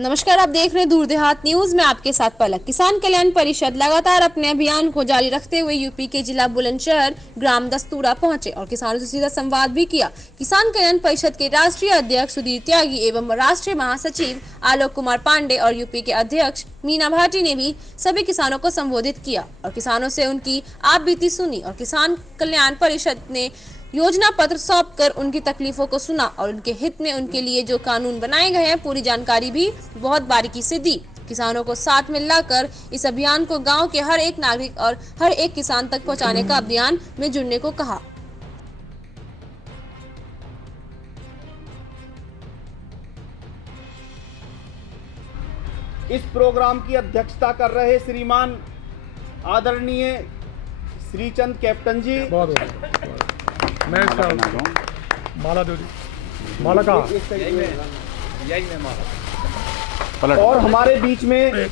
नमस्कार, आप देख रहे हैं दूर देहात न्यूज में आपके साथ पलक। किसान कल्याण परिषद लगातार अपने अभियान को जारी रखते हुए यूपी के जिला बुलंदशहर ग्राम दस्तूरा पहुंचे और किसानों से सीधा संवाद भी किया। किसान कल्याण परिषद के राष्ट्रीय अध्यक्ष सुधीर त्यागी एवं राष्ट्रीय महासचिव आलोक कुमार पांडे और यूपी के अध्यक्ष मीना भाटी ने भी सभी किसानों को संबोधित किया और किसानों से उनकी आप बीती सुनी और किसान कल्याण परिषद ने योजना पत्र सौंप कर उनकी तकलीफों को सुना और उनके हित में उनके लिए जो कानून बनाए गए हैं पूरी जानकारी भी बहुत बारीकी से दी। किसानों को साथ में लाकर इस अभियान को गांव के हर एक नागरिक और हर एक किसान तक पहुंचाने का अभियान में जुड़ने को कहा। इस प्रोग्राम की अध्यक्षता कर रहे श्रीमान आदरणीय श्रीचंद कैप्टन जी। मैं इसका माला दो दी, माला का और हमारे बीच में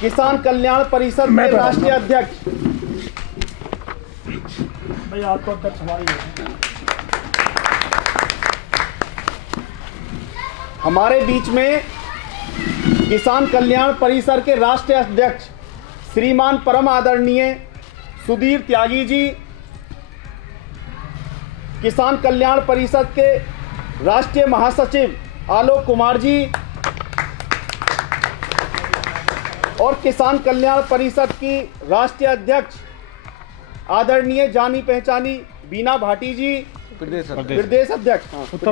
किसान कल्याण परिषद के राष्ट्रीय अध्यक्ष भाई आपको अध्यक्ष हमारे बीच में किसान कल्याण परिषद के राष्ट्रीय अध्यक्ष श्रीमान परम आदरणीय सुधीर त्यागी जी, किसान कल्याण परिषद के राष्ट्रीय महासचिव आलोक कुमार जी और किसान कल्याण परिषद की राष्ट्रीय अध्यक्ष आदरणीय जानी पहचानी बीना भाटी जी, प्रदेश अध्यक्ष उत्तर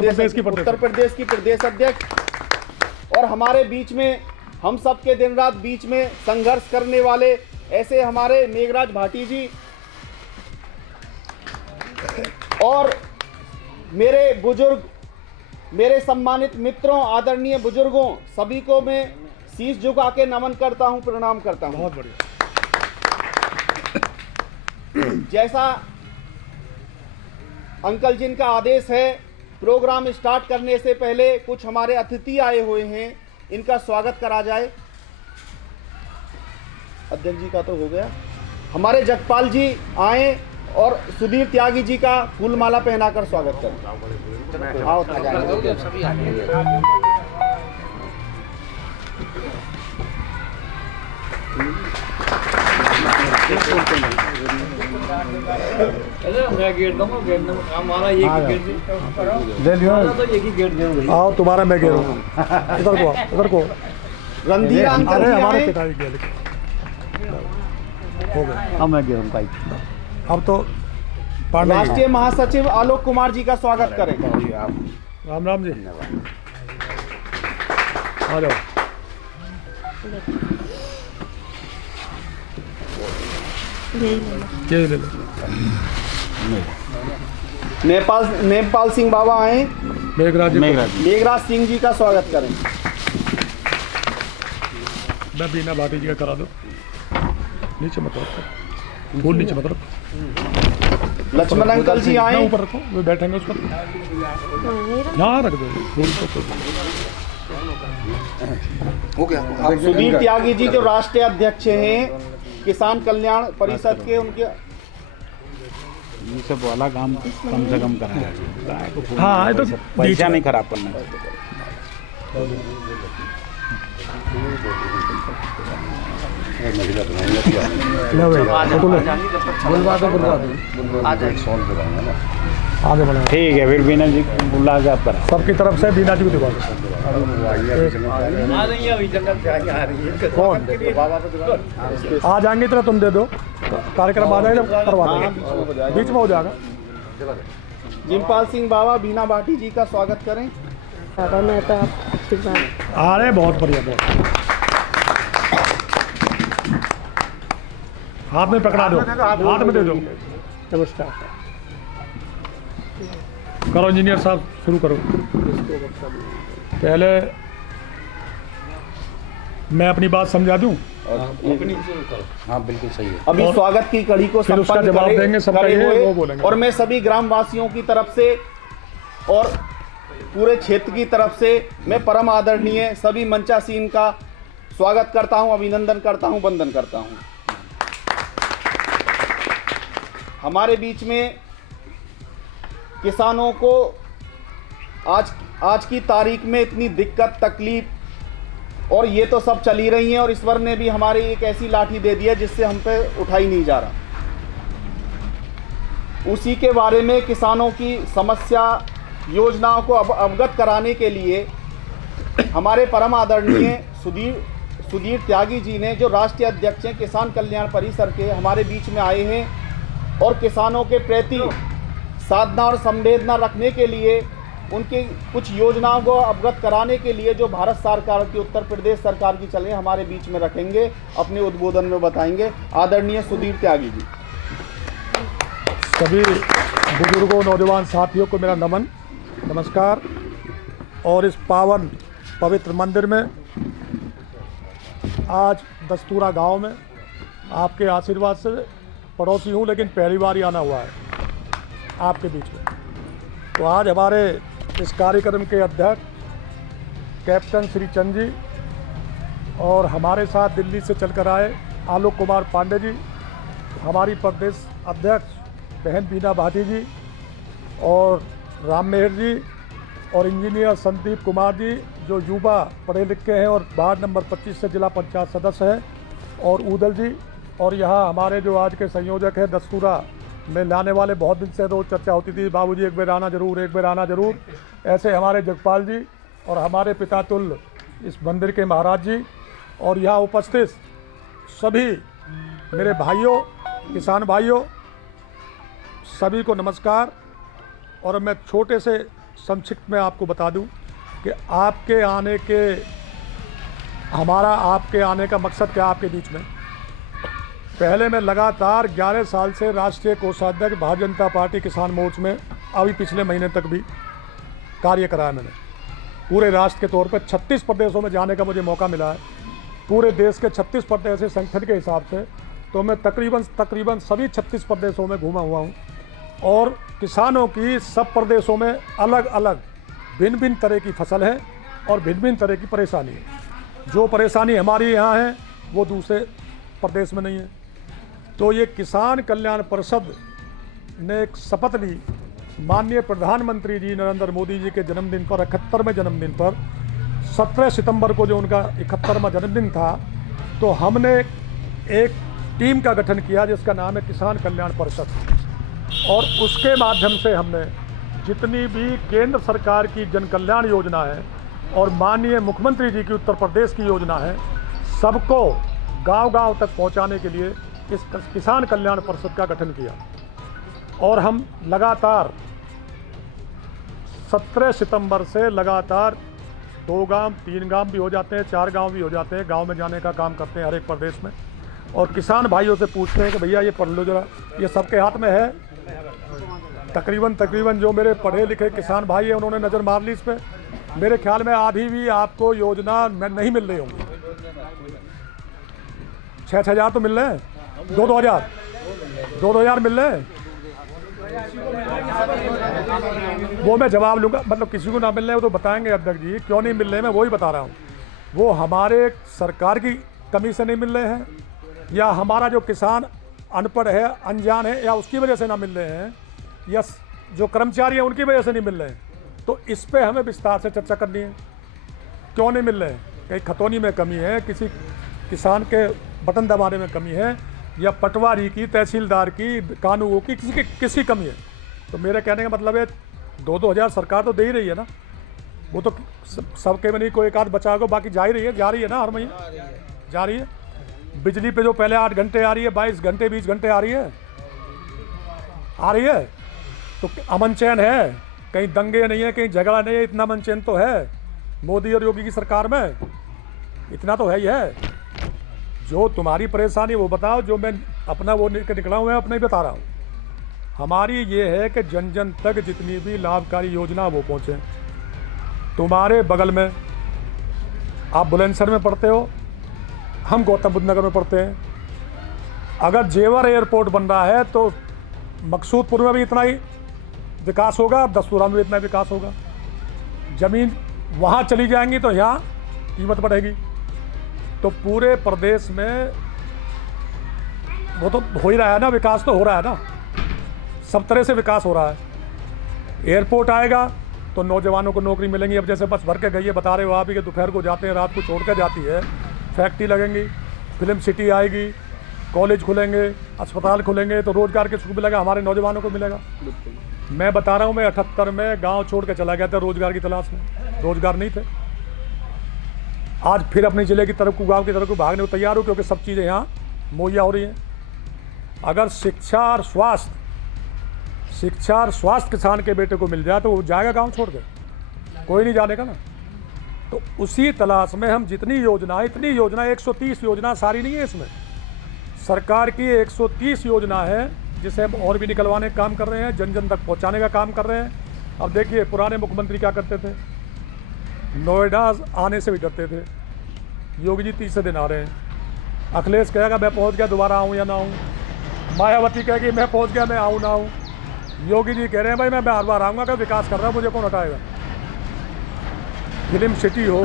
प्रदेश की प्रदेश अध्यक्ष। और हमारे बीच में हम सब के दिन रात बीच में संघर्ष करने वाले ऐसे हमारे मेघराज भाटी जी और मेरे बुजुर्ग, मेरे सम्मानित मित्रों, आदरणीय बुजुर्गों, सभी को मैं शीश झुका के नमन करता हूं, प्रणाम करता हूं। बहुत बढ़िया। जैसा अंकल जी का आदेश है, प्रोग्राम स्टार्ट करने से पहले कुछ हमारे अतिथि आए हुए हैं, इनका स्वागत करा जाए। अध्यक्ष जी का तो हो गया, हमारे जगपाल जी आए और सुधीर त्यागी जी का फूल माला पहनाकर स्वागत करें। आओ सभी आओ तुम्हारा मैं कह रहा हूँ, इधर को रणधीर अंकल जी हमारे आए। पिताजी के हो गया। अब मैं गिरूँ भाई। अब तो पांडे जी। राष्ट्रीय महासचिव आलोक कुमार जी का स्वागत करें। राम राम जी, आ जाओ। ये ले लो। नेपाल सिंह बाबा आए, मेघराज सिंह जी का स्वागत करें। मैं बीना भाटी जी का करा दो। नीचे मत रखो, फूल नीचे मत रखो। लक्ष्मण अंकल जी आए, ऊपर रखो, वे बैठेंगे उस पर। यहाँ रख दो फूल को। हो गया। सुधीर त्यागी जी जो राष्ट्रीय अध्यक्ष हैं किसान कल्याण परिषद के, उनके ये सब वाला काम कम से कम करना चाहिए। हाँ, तो पैसा नहीं खराब करना चाहिए। आगे बढ़ा। ठीक है, फिर बीना जी बुला के आप करें। सबकी तरफ से बीना जी को दिखा दो। कौन आ जाएंगे तो तुम दे दो, कार्यक्रम आ जाएगा जब करवा देंगे, बीच में हो जाएगा। जिमपाल सिंह बाबा बीना भाटी जी का स्वागत करें। अरे बहुत बढ़िया, बहुत हाथ में पकड़ा दो, हाथ में दे दो। नमस्कार करो इंजीनियर साहब, शुरू करो। पहले मैं अपनी बात समझा दूं। हाँ बिल्कुल सही है। अभी स्वागत की कड़ी को फिर उसका जवाब देंगे, सब वो बोलेंगे। और मैं सभी ग्रामवासियों की तरफ से और पूरे क्षेत्र की तरफ से मैं परम आदरणीय सभी मंचासीन का स्वागत करता हूं, अभिनंदन करता हूं, वंदन करता हूं। हमारे बीच में किसानों को आज की तारीख में इतनी दिक्कत तकलीफ और ये तो सब चली रही हैं, और ईश्वर ने भी हमारी एक ऐसी लाठी दे दी है जिससे हम पे उठा ही नहीं जा रहा। उसी के बारे में किसानों की समस्या योजनाओं को अवगत कराने के लिए हमारे परम आदरणीय सुधीर त्यागी जी ने, जो राष्ट्रीय अध्यक्ष हैं किसान कल्याण परिषद के, हमारे बीच में आए हैं और किसानों के प्रति साधना और संवेदना रखने के लिए, उनकी कुछ योजनाओं को अवगत कराने के लिए जो भारत सरकार की, उत्तर प्रदेश सरकार की चल रही है, हमारे बीच में रखेंगे, अपने उद्बोधन में बताएंगे। आदरणीय सुधीर त्यागी जी। सभी बुजुर्गों, नौजवान साथियों को मेरा नमस्कार। और इस पावन पवित्र मंदिर में आज दस्तूरा गांव में आपके आशीर्वाद से पड़ोसी हूं, लेकिन पहली बार ही आना हुआ है आपके बीच में। तो आज हमारे इस कार्यक्रम के अध्यक्ष कैप्टन श्री चंद जी और हमारे साथ दिल्ली से चलकर आए आलोक कुमार पांडे जी, हमारी प्रदेश अध्यक्ष बहन बीना भाटी जी और राम मेहर जी और इंजीनियर संदीप कुमार जी, जो युवा पढ़े लिखे हैं और वार्ड नंबर 25 से जिला पंचायत सदस्य हैं, और उदल जी, और यहाँ हमारे जो आज के संयोजक हैं दस्तूरा में लाने वाले, बहुत दिन से रोज चर्चा होती थी, बाबूजी एक बार आना जरूर, एक बार आना जरूर, ऐसे हमारे जगपाल जी और हमारे पिता तुल्य इस मंदिर के महाराज जी, और यहाँ उपस्थित सभी मेरे भाइयों, किसान भाइयों, सभी को नमस्कार। और मैं छोटे से संक्षिप्त में आपको बता दूं कि आपके आने का मकसद क्या आपके बीच में। पहले मैं लगातार 11 साल से राष्ट्रीय कोषाध्यक्ष भारतीय जनता पार्टी किसान मोर्चा में, अभी पिछले महीने तक भी कार्य कराया मैंने। पूरे राष्ट्र के तौर पर 36 प्रदेशों में जाने का मुझे मौका मिला है। पूरे देश के 36 प्रदेश संगठन के हिसाब से तो मैं तकरीबन सभी 36 प्रदेशों में घूमा हुआ हूँ। और किसानों की सब प्रदेशों में अलग अलग भिन्न भिन्न तरह की फसल है और भिन्न भिन्न तरह की परेशानी है। जो परेशानी हमारी यहाँ है वो दूसरे प्रदेश में नहीं है। तो ये किसान कल्याण परिषद ने एक शपथ ली माननीय प्रधानमंत्री जी नरेंद्र मोदी जी के जन्मदिन पर, 71वें जन्मदिन पर, 17 सितंबर को जो उनका 71वां जन्मदिन था, तो हमने एक टीम का गठन किया जिसका नाम है किसान कल्याण परिषद। और उसके माध्यम से हमने जितनी भी केंद्र सरकार की जन कल्याण योजना है और माननीय मुख्यमंत्री जी की उत्तर प्रदेश की योजना है, सबको गांव-गांव तक पहुंचाने के लिए इस किसान कल्याण परिषद का गठन किया। और हम लगातार 17 सितंबर से लगातार 2 गांव, 3 गांव भी हो जाते हैं, 4 गांव भी हो जाते हैं, गांव में जाने का काम करते हैं हर एक प्रदेश में। और किसान भाइयों से पूछते हैं कि भैया ये पढ़ लो जरा, ये सबके हाथ में है। तकरीबन जो मेरे पढ़े लिखे किसान भाई हैं उन्होंने नज़र मार ली इस पर। मेरे ख्याल में आधी भी आपको योजना में नहीं मिल रही होंगी। 6-6 हज़ार तो मिल रहे हैं, 2-2 हज़ार मिल रहे हैं। वो मैं जवाब लूँगा, मतलब किसी को ना मिल रहे हो तो बताएंगे अध्यक्ष जी क्यों नहीं मिल रहे, मैं वही बता रहा हूँ। वो हमारे सरकार की कमी से नहीं मिल रहे हैं, या हमारा जो किसान अनपढ़ है, अनजान है, या उसकी वजह से ना मिल रहे हैं, या जो कर्मचारी हैं उनकी वजह से नहीं मिल रहे हैं। तो इस पे हमें विस्तार से चर्चा करनी है, क्यों नहीं मिल रहे हैं। कहीं खतौनी में कमी है, किसी किसान के बटन दबाने में कमी है, या पटवारी की, तहसीलदार की, कानूनों की, किसी कमी है। तो मेरे कहने का मतलब है 2-2 हज़ार सरकार तो दे ही रही है ना, वो तो सबके में नहीं, कोई एक आध बचा को, बाकी जा रही है ना, हर महीने जा रही है। बिजली पे जो पहले 8 घंटे आ रही है, 22 घंटे 20 घंटे आ रही है। तो अमन चैन है, कहीं दंगे नहीं है, कहीं झगड़ा नहीं है, इतना अमन चैन तो है मोदी और योगी की सरकार में, इतना तो है ही है। जो तुम्हारी परेशानी वो बताओ, जो मैं अपना वो निकला हूँ मैं अपना ही बता रहा हूँ। हमारी ये है कि जन जन तक जितनी भी लाभकारी योजना वो पहुँचे। तुम्हारे बगल में, आप बुलंदशहर में पढ़ते हो, हम गौतम बुद्ध नगर में पढ़ते हैं। अगर जेवर एयरपोर्ट बन रहा है तो मकसूदपुर में भी इतना ही विकास होगा, दस्तूरा में भी इतना विकास होगा। ज़मीन वहाँ चली जाएंगी तो यहाँ कीमत बढ़ेगी। तो पूरे प्रदेश में वो तो हो ही रहा है ना, विकास तो हो रहा है ना, सब तरह से विकास हो रहा है। एयरपोर्ट आएगा तो नौजवानों को नौकरी मिलेंगी। अब जैसे बस भर के गई है, बता रहे हो आप ही कि दोपहर को जाते हैं, रात को छोड़ कर जाती है। फैक्ट्री लगेंगी, फिल्म सिटी आएगी, कॉलेज खुलेंगे, अस्पताल खुलेंगे, तो रोज़गार के सुख मिलेगा, हमारे नौजवानों को मिलेगा। मैं बता रहा हूँ, मैं 78 में गांव छोड़ के चला गया था रोज़गार की तलाश में, रोज़गार नहीं थे। आज फिर अपने ज़िले की तरफ को, गाँव की तरफ को भागने को तैयार हूँ, क्योंकि सब चीज़ें यहाँ मुहैया हो रही हैं। अगर शिक्षा और स्वास्थ्य किसान के बेटे को मिल जाए तो वो जाएगा गांव छोड़ के, कोई नहीं जाने का ना। तो उसी तलाश में हम इतनी योजना 130 योजना सारी नहीं है इसमें, सरकार की 130 योजना है जिसे हम और भी निकलवाने का काम कर रहे हैं, जन जन तक पहुंचाने का काम कर रहे हैं। अब देखिए, पुराने मुख्यमंत्री क्या करते थे, नोएडा आने से भी डरते थे। योगी जी तीसरे दिन आ रहे हैं। अखिलेश कहेगा मैं पहुंच गया, दोबारा आऊं या ना आऊं। मायावती कहेगी मैं पहुंच गया, मैं आऊं ना आऊं। योगी जी कह रहे हैं भाई मैं बार बार आऊँगा, कि विकास कर रहा हूँ, मुझे कौन हटाएगा। फिल्म सिटी हो,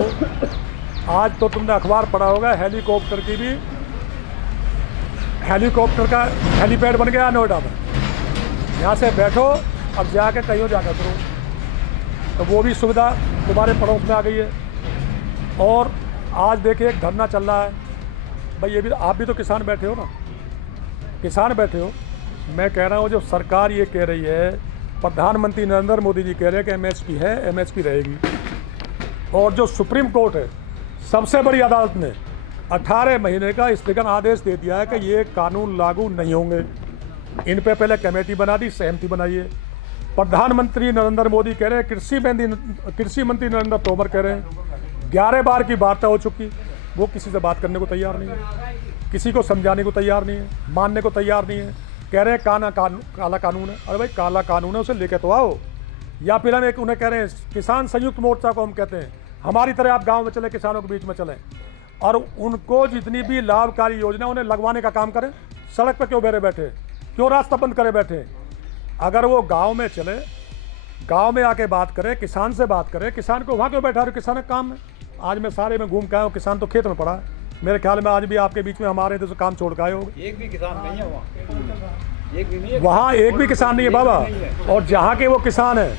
आज तो तुमने अखबार पढ़ा होगा, हेलीकॉप्टर का हेलीपैड बन गया नोएडा में। यहाँ से बैठो, अब जाके कहीं जाकर करो, तो वो भी सुविधा तुम्हारे पड़ोस में आ गई है। और आज देखिए एक धरना चल रहा है, भाई ये भी आप भी तो किसान बैठे हो ना, किसान बैठे हो। मैं कह रहा हूँ, जो सरकार ये कह रही है, प्रधानमंत्री नरेंद्र मोदी जी कह रहे हैं कि एमएसपी है, एमएसपी रहेगी। और जो सुप्रीम कोर्ट है, सबसे बड़ी अदालत ने 18 महीने का स्थगन आदेश दे दिया है कि ये कानून लागू नहीं होंगे। इन पे पहले कमेटी बना दी, सहमति बनाइए। प्रधानमंत्री नरेंद्र मोदी कह रहे हैं, कृषि मंत्री नरेंद्र तोमर कह रहे हैं, 11 बार की वार्ता हो चुकी, वो किसी से बात करने को तैयार नहीं है, किसी को समझाने को तैयार नहीं है, मानने को तैयार नहीं है। कह रहे हैं काला कानून है। अरे भाई काला कानून है, उसे लेके तो आओ। या फिर हम उन्हें कह रहे हैं, किसान संयुक्त मोर्चा को हम कहते हैं, हमारी तरह आप गांव में चले, किसानों के बीच में चलें, और उनको जितनी भी लाभकारी योजना उन्हें लगवाने का काम करें। सड़क पर क्यों बेरे बैठे, क्यों रास्ता बंद करे बैठे। अगर वो गांव में चले, गांव में आके बात करें, किसान से बात करें, किसान को वहाँ क्यों बैठा रहे, किसान का काम है। आज मैं सारे में घूम के आया हूँ, किसान तो खेत में पड़ा है। मेरे ख्याल में आज भी आपके बीच में हमारे तो काम छोड़ के आए हो, एक भी किसान नहीं है वहाँ एक भी किसान नहीं है बाबा। और जहाँ के वो किसान हैं,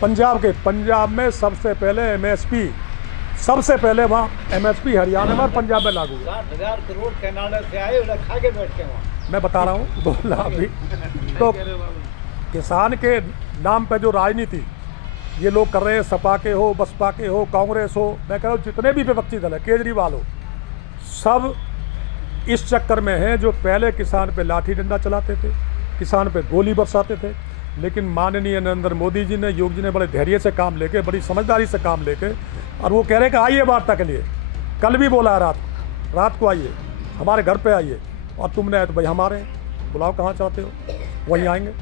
पंजाब में सबसे पहले एमएसपी, सबसे पहले वहाँ एमएसपी हरियाणा में और पंजाब में लागू। 60,000 करोड़ कैनाडा से आए, खा के बैठते हैं वहाँ। मैं बता रहा हूँ, बोला अभी तो किसान के नाम पे जो राजनीति ये लोग कर रहे हैं, सपा के हो, बसपा के हो, कांग्रेस हो, मैं कह रहा हूँ जितने भी विपक्षी दल है, केजरीवाल हो, सब इस चक्कर में हैं जो पहले किसान पे लाठी डंडा चलाते थे, किसान पे गोली बरसाते थे। लेकिन माननीय नरेंद्र मोदी जी ने, योगी जी ने बड़े धैर्य से काम लेके, बड़ी समझदारी से काम लेके, और वो कह रहे हैं कि आइए वार्ता के लिए। कल भी बोला है रात को आइए, हमारे घर पे आइए। और तुमने तो भाई हमारे बुलाओ, कहाँ चाहते हो वहीं आएंगे।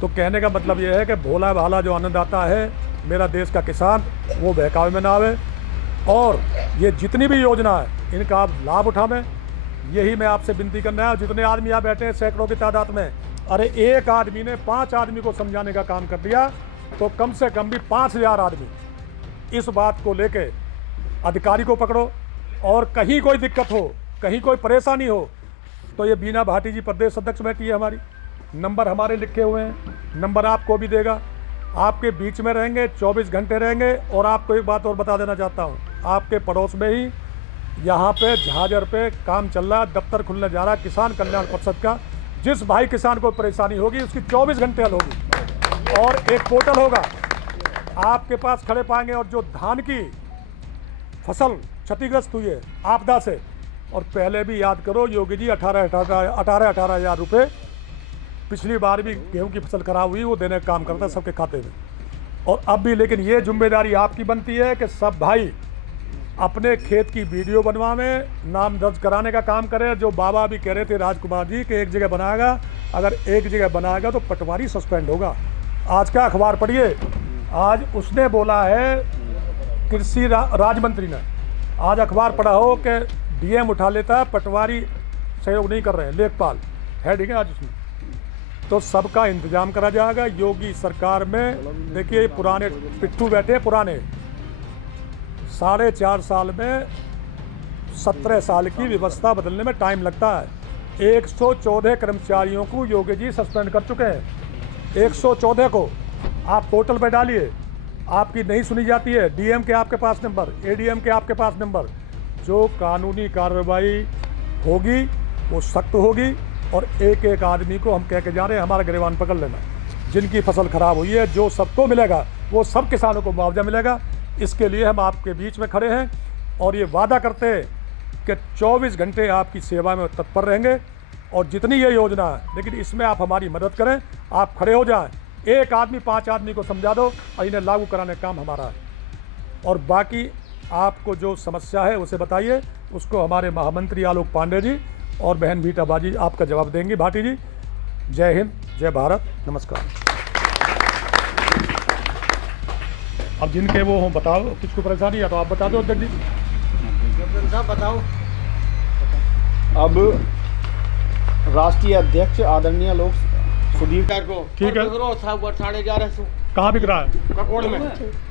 तो कहने का मतलब ये है कि भोला भाला जो आनंद आता है, मेरा देश का किसान, वो बहकावे में ना आवे। और ये जितनी भी योजना है, इनका आप लाभ उठावें, यही मैं आपसे विनती करना है। जितने आदमी यहाँ बैठे हैं सैकड़ों की तादाद में, अरे एक आदमी ने 5 आदमी को समझाने का काम कर दिया, तो कम से कम भी 5000 आदमी इस बात को लेके अधिकारी को पकड़ो। और कहीं कोई दिक्कत हो, कहीं कोई परेशानी हो, तो ये बीना भाटी जी प्रदेश अध्यक्ष बैठी है हमारी, नंबर हमारे लिखे हुए हैं, नंबर आपको भी देगा। आपके बीच में रहेंगे, 24 घंटे रहेंगे। और आपको एक बात और बता देना चाहता हूँ, आपके पड़ोस में ही यहाँ पे झाझर पे काम चल रहा है, दफ्तर खुलने जा रहा है किसान कल्याण परिषद का। जिस भाई किसान को परेशानी होगी उसकी 24 घंटे हल होगी। और एक पोर्टल होगा, आपके पास खड़े पाएंगे। और जो धान की फसल क्षतिग्रस्त हुई है आपदा से, और पहले भी याद करो योगी जी 18,000 रुपये पिछली बार भी गेहूं की फसल खराब हुई, वो देने का काम करता है सबके खाते में। और अब भी, लेकिन ये जिम्मेदारी आपकी बनती है कि सब भाई अपने खेत की वीडियो बनवावें, नाम दर्ज कराने का काम करें। जो बाबा भी कह रहे थे राजकुमार जी कि एक जगह बनाएगा, अगर एक जगह बनाएगा तो पटवारी सस्पेंड होगा। आज का अखबार पढ़िए, आज उसने बोला है, कृषि राज्य मंत्री ने आज अखबार पढ़ा हो कि डीएम उठा लेता है, पटवारी सहयोग नहीं कर रहे हैं, लेखपाल हेडिंग है आज उसमें। तो सबका इंतजाम करा जाएगा। योगी सरकार में देखिए पुराने पिट्ठू बैठे हैं, पुराने 4.5 साल में 17 साल की व्यवस्था बदलने में टाइम लगता है। 114 कर्मचारियों को योगी जी सस्पेंड कर चुके हैं। 114 को आप पोर्टल पर डालिए, आपकी नहीं सुनी जाती है, डीएम के आपके पास नंबर, एडीएम के आपके पास नंबर। जो कानूनी कार्रवाई होगी वो सख्त होगी और एक एक आदमी को हम कह के जा रहे हैं हमारा गिरबान पकड़ लेना। जिनकी फसल खराब हुई है जो सबको मिलेगा वो सब किसानों को मुआवजा मिलेगा। इसके लिए हम आपके बीच में खड़े हैं और ये वादा करते हैं कि 24 घंटे आपकी सेवा में तत्पर रहेंगे और जितनी ये योजना है, लेकिन इसमें आप हमारी मदद करें, आप खड़े हो जाएं, एक आदमी 5 आदमी को समझा दो और इन्हें लागू कराने का काम हमारा है। और बाकी आपको जो समस्या है उसे बताइए, उसको हमारे महामंत्री आलोक पांडे जी और बहन बीटा बाजी आपका जवाब देंगी। भाटी जी, जय हिंद, जय भारत, नमस्कार। अब जिनके वो हों बताओ, किसको परेशानी है तो आप बता दो अध्यक्ष जी। बताओ। अब राष्ट्रीय अध्यक्ष आदरणीय लोग सुधीर को ठीक है, 1150। कहाँ बिक रहा है? ककोड़ में।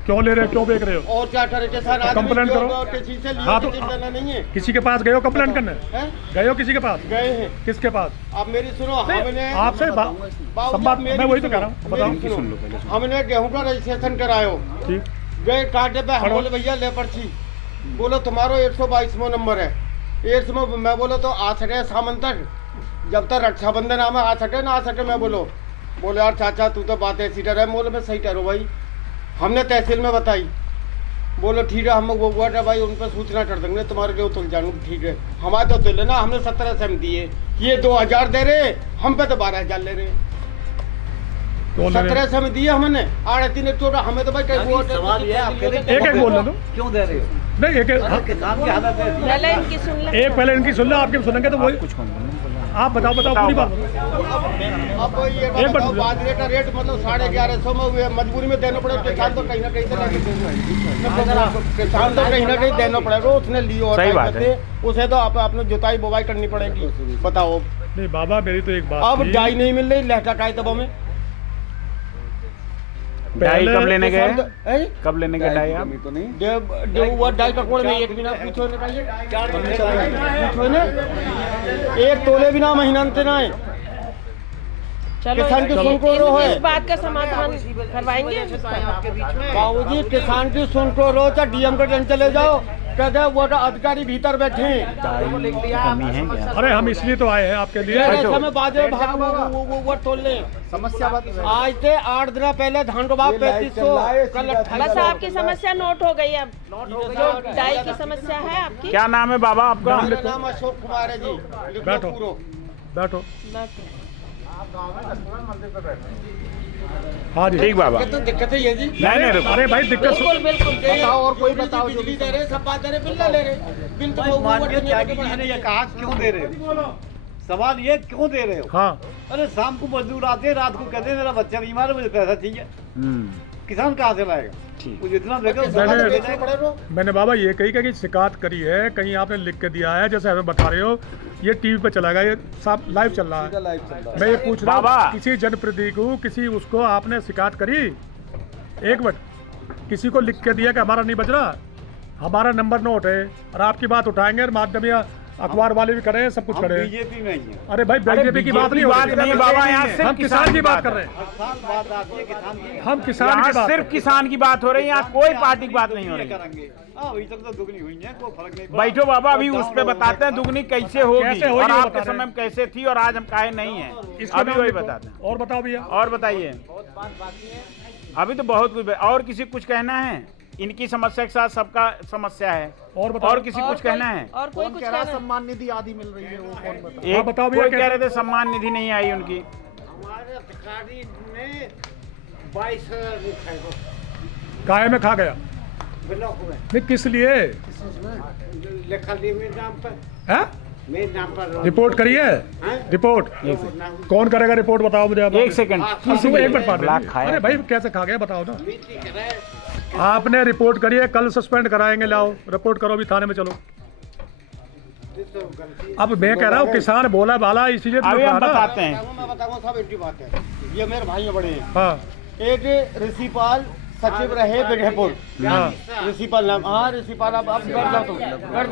क्यों ले रहे हो, क्यों बेच रहे हो? और क्या करे किसान आदमी कंप्लेंट करो। किसी से लिए हाँ तो देना नहीं है। किसी के पास गए हो कंप्लेंट करने? हैं? गए हो किसी के पास? गए हैं। किसके पास? अब मेरी सुनो, हमने आपसे संवाद, मैं वही तो कह रहा हूँ, बताओ। हमने गेहूं का रजिस्ट्रेशन करायो, ठीक, गए काटे पे, हम बोले भैया ले पर्ची, बोलो तुम्हारो 122वां नंबर है। 100 मैं बोलो तो आ सके सामन तक, जब तक रक्षाबंधन आमे आ सके ना आ सके। मैं बोलो यार चाचा तू तो बात ऐसी डर है। बोलो मैं सही कह भाई, हमने तहसील में बताई, बोलो ठीक है हम वो हुआ था भाई, उन पर सूचना कर देंगे तुम्हारे गेहूँ तुल जानू। ठीक है, हमारे तो तुले ना, हमने 17 से हम दिए, ये 2000 दे रहे, हम पे तो 12000 ले रहे। 17 से हम दिए हमने, 8 हमें तो भाई सवाल ये एक एक बोल लो, क्यों दे रहे हो? नहीं एक किसान की हालत है। पहले इनकी सुन लो, आपके सुनेंगे तो वही आप बताओ पूरी बात। अब ये बताओ बाजरे का रेट मतलब 1150 में हुए, मजबूरी में देना पड़ेगा। किसान तो कहीं ना कहीं किसान तो कहीं ना कहीं देना पड़ेगा। उसने ली और उसे तो आपने जुताई बुवाई करनी पड़ेगी। बताओ। नहीं बाबा मेरी तो एक बात, अब डाई नहीं मिल रही लहटा का तब हमें डाई कब लेने गए? कब लेने गए डाई आप? वो डाई का कोड़ में एक बिना पूछो ना, एक तोले बिना महीना ना है। किसान की सुन को रो है, इस बात का समाधान करवाएंगे बाबूजी। किसान की सुन को रो, चाहे डीएम के चले जाओ, कहते वो अधिकारी भीतर बैठे हैं। अरे हम इसलिए तो आए हैं आपके लिए। वो तोल ले समस्या आज से 8 दिन पहले धान को भाव 3500, कल 2800। बस आपकी समस्या नोट हो गई। अब जो डाई की समस्या है आपकी। क्या नाम है बाबा आपका? मेरा नाम अशोक कुमार है जी। बैठो। हाँ जी ठीक बाबा। तो दिक्कत है ये जी। नहीं रुको। अरे भाई दिक्कत बिल्कुल बताओ, और कोई बताओ। बिजली दे रहे, सब बात दे रहे, बिल ले रहे, बिल तो माननीय त्यागी जी ने ये कहा क्यों दे रहे हो? सवाल ये क्यों दे रहे हो? हाँ, अरे शाम को मजदूर आते हैं, रात को कहते हैं मेरा बच्चा बीमार है, मुझे पैसा चाहिए। किसान कहाँ से लाएगा? मुझे इतना मैंने बाबा ये कही कि शिकायत करी है, कहीं आपने लिख के दिया है, जैसे हमें बता रहे हो, ये टीवी पे चला गया, ये सब लाइव चल रहा है। मैं ये पूछ रहा हूँ, किसी जनप्रतिनिधि को, किसी उसको आपने शिकायत करी? एक मिनट, किसी को लिख के दिया कि हमारा नहीं बच रहा, हमारा नंबर नोट है और आपकी बात उठाएंगे और माध्यम अखबार वाले भी करे, सब कुछ करे। बीजेपी में ही है। अरे भाई बीजेपी की बात नहीं हो रही बाबा, यहाँ हम किसान की बात कर रहे हैं। हम किसान की बात, सिर्फ किसान की बात हो रही है, यहाँ कोई पार्टी की बात नहीं हो रही। अभी तक तो दुगनी हुई है, कोई फर्क नहीं। बैठो बाबा, अभी उस पे बताते हैं दुगनी कैसे होगी और आपके समय में कैसे थी और आज हम काहे नहीं है, अभी वही बताते हैं। और बताओ भैया, और बताइए। अभी तो बहुत कुछ। और किसी कुछ कहना है? इनकी समस्या के साथ सबका समस्या है। और बताओ। और किसी कुछ कहना है? और कोई कुछ कहना है? सम्मान निधि आदि मिल रही है, वो कौन बताओ? एक बताओ भैया, कोई कह रहे थे सम्मान निधि नहीं आई उनकी। हमारे अधिकारी ने 22,000 काय में खा गया? ब्लॉक में नहीं किस लिए लिखा दी मेरे नाम पर, है? मेरे नाम पर रिपोर्ट करिए। रिपोर्ट कौन करेगा? रिपोर्ट बताओ मुझे। एक सेकंड, एक मिनट पार्टी। अरे भाई कैसे खा गया बताओ ना। आपने रिपोर्ट करिए, कल सस्पेंड कराएंगे। लाओ रिपोर्ट करो, भी थाने में चलो। अब मैं कह रहा हूँ किसान बोला बाला, इसीलिए अभी हम बताते हैं। मैं बताऊंगा, सब एक बात है। ये मेरे भाई बड़े हैं। हाँ, एक ऋषिपाल सचिव रहे बिरहपुर, ऋषिपाल नाम। हाँ ऋषिपाल, अब बैठ जाओ, तुम बैठ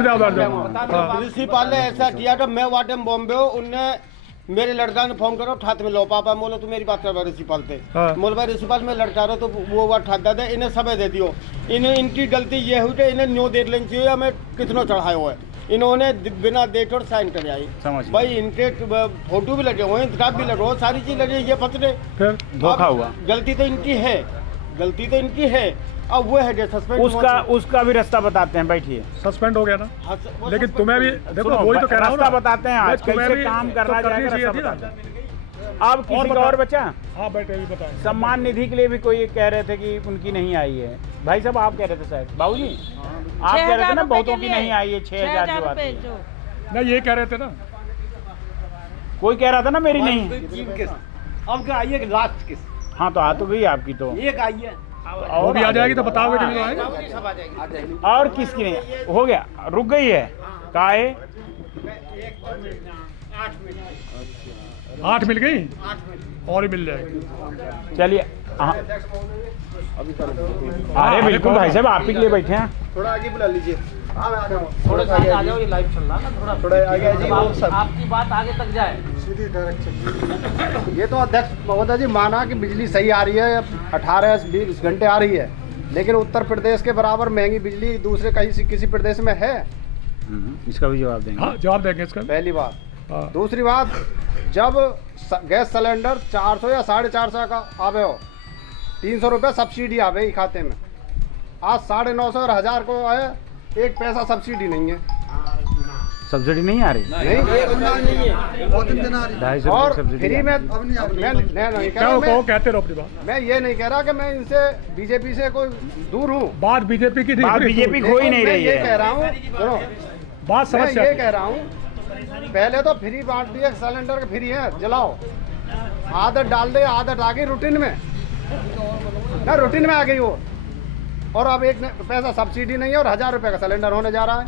जाओ, बैठ जाओ। ऋषिपाल ने ऐसा किया कि मैं वार्ड में बॉम्बे हूँ, उनने मेरे लड़का ने फोन करो ठात में लो पापा बोलो तो मेरी बात कर रिसिपल पे हाँ। बोल भाई रिसिपल में लड़का रहो तो वो बात ठात दे इन्हें सब दे दियो इन्हें इनकी गलती ये हुई कि इन्हें न्यू डेट लेनी चाहिए हमें कितना चढ़ाया हुआ है इन्होंने बिना डेट और साइन कर आई समझ भाई इनके फोटो भी लगे हुए हैं किताब भी लगे हुए सारी चीज लगी ये फसले फिर धोखा हुआ। गलती तो इनकी है अब वो है सस्पेंड उसका भी रास्ता बताते हैं, बैठिए। सस्पेंड हो गया ना, लेकिन तुम्हें भी देखो वही तो कह रहा हूँ रास्ता ना, बताते हैं आज तुम्हें कैसे भी काम तो करना करनी जाएगा, चाहिए रास्ता थी ना। बताते हैं। अब किसी का और बचा हाँ बैठे भी बताएं। सम्मान निधि के लिए भी कोई कह रहे थे कि उनकी नहीं आई है। भाई साहब आप कह रहे थे शायद, बाबूजी आप कह रहे थे ना बहुतों की नहीं आई है, 6,000 जो आती है। नहीं ये कह रहे थे ना, कोई कह रहा था ना मेरी नहीं। अब क्या आई है लास्ट किस हाँ तो आ तो गई आपकी तो, एक आई है वो भी आ जाएगी तो बताओगे जब आएगा। और किसकी नहीं हो गया, रुक गई है का है 8 मिल गई और ही मिल जाएगी। चलिए। हाँ। अरे बिल्कुल भाई साहब आप ही के लिए बैठे हैं। थोड़ा आगे बुला लीजिए। थोड़ा सा आगे आ जाओ, ये लाइव चल रहा है ना, थोड़ा आगे जी, वो सब आपकी बात आगे तक जाए। ये तो अध्यक्ष महोदय जी माना कि बिजली सही आ रही है, 18-20 घंटे आ रही है, लेकिन उत्तर प्रदेश के बराबर महंगी बिजली दूसरे कहीं किसी प्रदेश में है? इसका भी जवाब देंगे। हाँ जवाब देंगे इसका। पहली बात। हाँ। दूसरी बात, जब गैस सिलेंडर 400 या 450 का आवे हो, 300 रुपये सब्सिडी आवे ही खाते में, आज 950 और 1000 को आए, 1 पैसा सब्सिडी नहीं है। सब्सिडी नहीं आ रही? नहीं, 250 और सब्सिडी फ्री में मैं नहीं कह रहा, कहते रहो अपनी बात। मैं ये नहीं कह रहा कि मैं इनसे बीजेपी से कोई दूर हूँ। बात बीजेपी की बात बीजेपी खो ही नहीं रही ये है। कह रहा हूँ, बात मैं समस्या ये कह रहा हूँ, पहले तो फ्री बांट दिए, सिलेंडर फ्री है, जलाओ। आदत डाल दे, आदत आ गई रूटीन में ना, रूटीन में आ गई वो, और अब 1 पैसा सब्सिडी नहीं है और 1000 रुपये का सिलेंडर होने जा रहा है।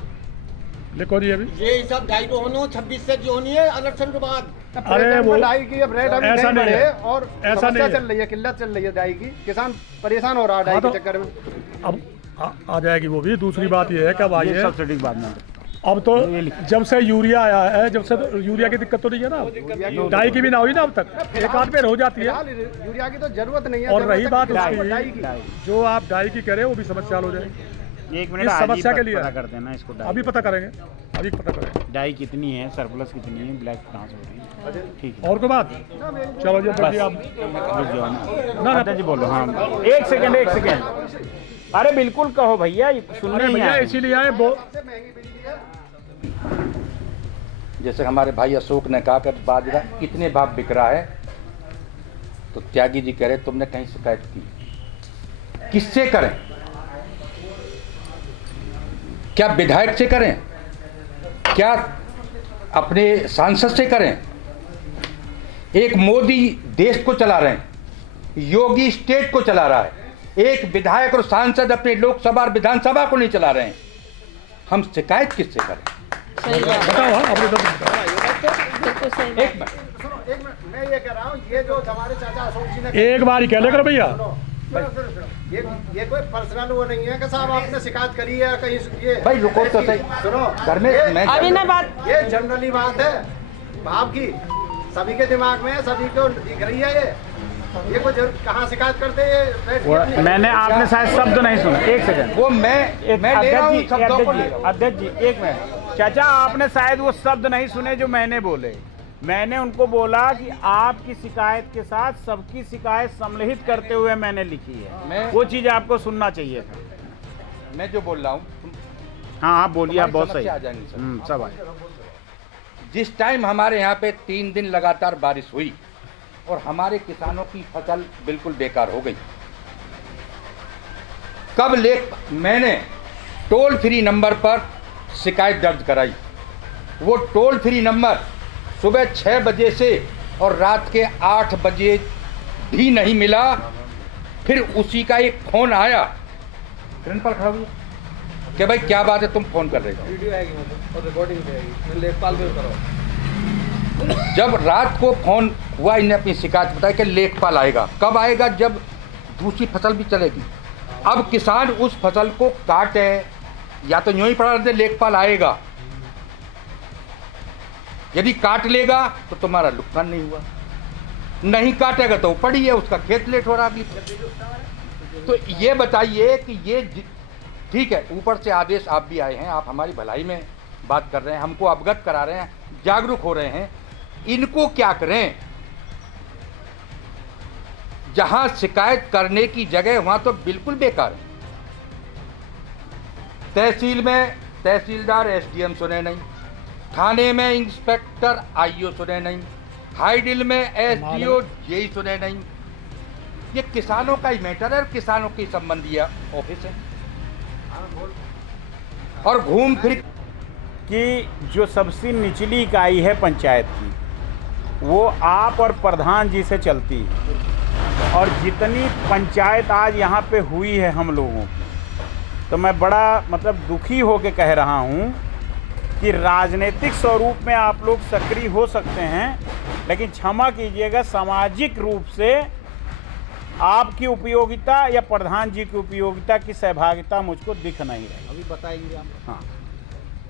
लिखो जी अभी ये सब 2.5 होने 26 से जो होनी है इलेक्शन के बाद। अरे वो डाई की अब रेट अभी ऐसा नहीं नहीं बढ़े है। और ऐसा समस्या नहीं है। चल रही है, किल्लत चल रही है डाई की, किसान परेशान हो रहा है डाई हाँ के तो- चक्कर में। अब आ जाएगी वो भी। दूसरी बात ये है कब आई है, सब्सिडी के बाद में अब तो जब से यूरिया आया है, जब से यूरिया की दिक्कत तो नहीं है ना, डाई की भी ना हुई ना अब तक, 1-8 बेर हो जाती है। फिलहाल यूरिया की तो जरूरत नहीं है। और रही जरूरत बात है उसकी, डाई की। जो आप डाई की कह रहे हो वो भी समस्या हल हो जाएगी। 1 मिनट इस आज ही समस्या के लिए पता कर देना इसको। अभी पता करेंगे, अभी पता करेंगे। डाई कितनी है, सरप्लस कितनी है, ब्लैक कहाँ से हो रही है, ठीक है। और कोई बात? चलो जी बैठिए आप। रुक जाओ ना जी, बोलो। हाँ 1 सेकंड। अरे बिल्कुल कहो भैया, सुनने अरे ही भैया आए। इसीलिए आए वो। जैसे हमारे भाई अशोक ने कहा कि बाजरा इतने भाव बिक रहा है, तो त्यागी जी कह रहे तुमने कहीं शिकायत की, किससे करें? क्या विधायक से करें? क्या अपने सांसद से करें? एक मोदी देश को चला रहे हैं, योगी स्टेट को चला रहा है, एक विधायक और सांसद अपने लोकसभा और विधानसभा को नहीं चला रहे हैं। हम शिकायत किससे करें? सही बात, बताओ हाँ, अपने बिल्कुल सही बात। एक मिनट, मैं ये कह रहा हूँ, ये जो हमारे चाचा अशोक जी ने एक बार ही कह लेकर भैया, ये कोई पर्सनल वो नहीं है कि साहब आपने शिकायत करी है कहीं, ये भाई रुको तो सही, सुनो, घर में मैं अभी ना बात, ये जनरली बात है भाव की, सभी के दिमाग में है, सभी को दिख रही है। ये कोई कहाँ शिकायत करते हैं? मैंने आपने शायद शब्द नहीं सुना। 1 सेकंड, वो मैं ले रहा हूँ शब्दों को ले रहा हूँ। अध्यक्ष जी 1 मिनट। चाचा आपने शायद वो शब्द नहीं सुने जो मैंने बोले। मैंने उनको बोला कि आपकी शिकायत के साथ सबकी शिकायत सम्मिलित करते हुए मैंने लिखी है, वो चीज आपको सुनना चाहिए था। मैं जो बोल रहा हूँ, हाँ आप बोलिए, आप बहुत सही। आ जाएंगे सर। सब आए। जिस टाइम हमारे यहाँ पे 3 दिन लगातार बारिश हुई और हमारे किसानों की फसल बिल्कुल बेकार हो गई, कब मैंने टोल फ्री नंबर पर शिकायत दर्ज कराई। वो टोल फ्री नंबर सुबह 6 बजे से और रात के 8 बजे भी नहीं मिला। फिर उसी का एक फोन आया, ट्रेन पर खड़ा हुआ कि भाई क्या बात है, तुम फोन कर रहे हो। वीडियो आएगी और रिकॉर्डिंग भी आएगी, लेखपाल भी करो। जब रात को फोन हुआ, इन्हें अपनी शिकायत बताई कि लेखपाल आएगा। कब आएगा? जब दूसरी फसल भी चलेगी। अब किसान उस फसल को काटे या तो यूं ही पड़ा रहते लेखपाल आएगा। यदि काट लेगा तो तुम्हारा नुकसान नहीं हुआ, नहीं काटेगा तो पड़ी है, उसका खेत लेट हो रहा अगली। तो ये बताइए कि ये ठीक है, ऊपर से आदेश आप भी आए हैं, आप हमारी भलाई में बात कर रहे हैं, हमको अवगत करा रहे हैं, जागरूक हो रहे हैं, इनको क्या करें? जहां शिकायत करने की जगह वहां तो बिल्कुल बेकार है। तहसील में तहसीलदार एसडीएम सुने नहीं, थाने में इंस्पेक्टर आईओ सुने नहीं, हाईडिल में एसडीओ जेई सुने नहीं। ये किसानों का ही मैटर है, किसानों की संबंधी ऑफिस है। और घूम फिर कि जो सबसे निचली इकाई है पंचायत की, वो आप और प्रधान जी से चलती है। और जितनी पंचायत आज यहाँ पे हुई है हम लोगों की, तो मैं बड़ा मतलब दुखी होकर कह रहा हूँ कि राजनीतिक स्वरूप में आप लोग सक्रिय हो सकते हैं, लेकिन क्षमा कीजिएगा, सामाजिक रूप से आपकी उपयोगिता या प्रधान जी की उपयोगिता की सहभागिता मुझको दिख नहीं रही। अभी बताएंगे आप। हाँ,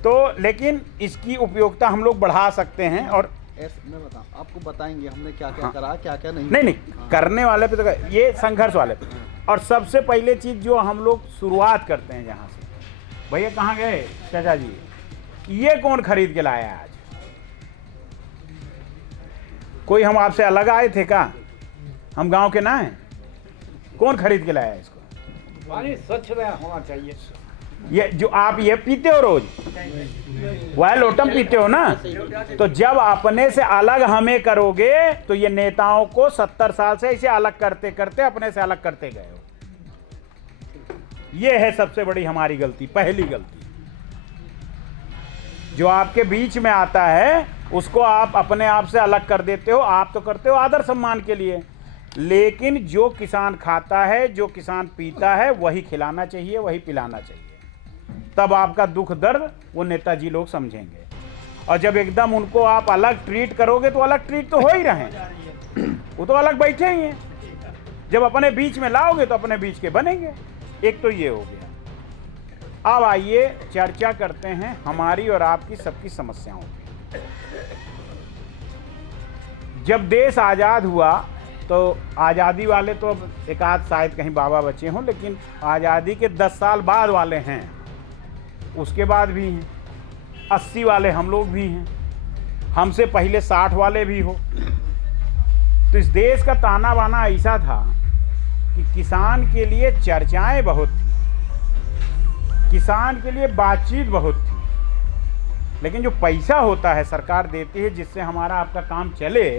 तो लेकिन इसकी उपयोगिता हम लोग बढ़ा सकते हैं। और मैं बताऊँ आपको, बताएंगे हमने क्या क्या करा, क्या क्या नहीं। नहीं करने वाले पे तो ये संघर्ष वाले पे। और सबसे पहले चीज़ जो हम लोग शुरुआत करते हैं जहाँ से, भैया कहाँ गए चाचा जी, ये कौन खरीद के लाया आज? कोई हम आपसे अलग आए थे क्या? हम गांव के ना हैं? कौन खरीद के लाया इसको? पानी स्वच्छ होना चाहिए। ये जो आप ये पीते हो रोज, वह लोटम पीते हो ना, तो जब अपने से अलग हमें करोगे तो ये नेताओं को 70 साल से इसे अलग करते करते अपने से अलग करते गए हो। ये है सबसे बड़ी हमारी गलती, पहली गलती। जो आपके बीच में आता है उसको आप अपने आप से अलग कर देते हो। आप तो करते हो आदर सम्मान के लिए, लेकिन जो किसान खाता है, जो किसान पीता है, वही खिलाना चाहिए, वही पिलाना चाहिए। तब आपका दुख दर्द वो नेताजी लोग समझेंगे। और जब एकदम उनको आप अलग ट्रीट करोगे तो अलग ट्रीट तो हो ही रहे हैं, वो तो अलग बैठे ही हैं। जब अपने बीच में लाओगे तो अपने बीच के बनेंगे। एक तो ये हो गया। अब आइए चर्चा करते हैं हमारी और आपकी सबकी समस्याओं की। जब देश आज़ाद हुआ तो आज़ादी वाले तो अब एक आध शायद कहीं बाबा बचे हों, लेकिन आज़ादी के 10 साल बाद वाले हैं, उसके बाद भी हैं, 80 वाले हम लोग भी हैं, हमसे पहले 60 वाले भी हो। तो इस देश का ताना बाना ऐसा था कि किसान के लिए चर्चाएं बहुत थी, किसान के लिए बातचीत बहुत थी, लेकिन जो पैसा होता है सरकार देती है जिससे हमारा आपका काम चले,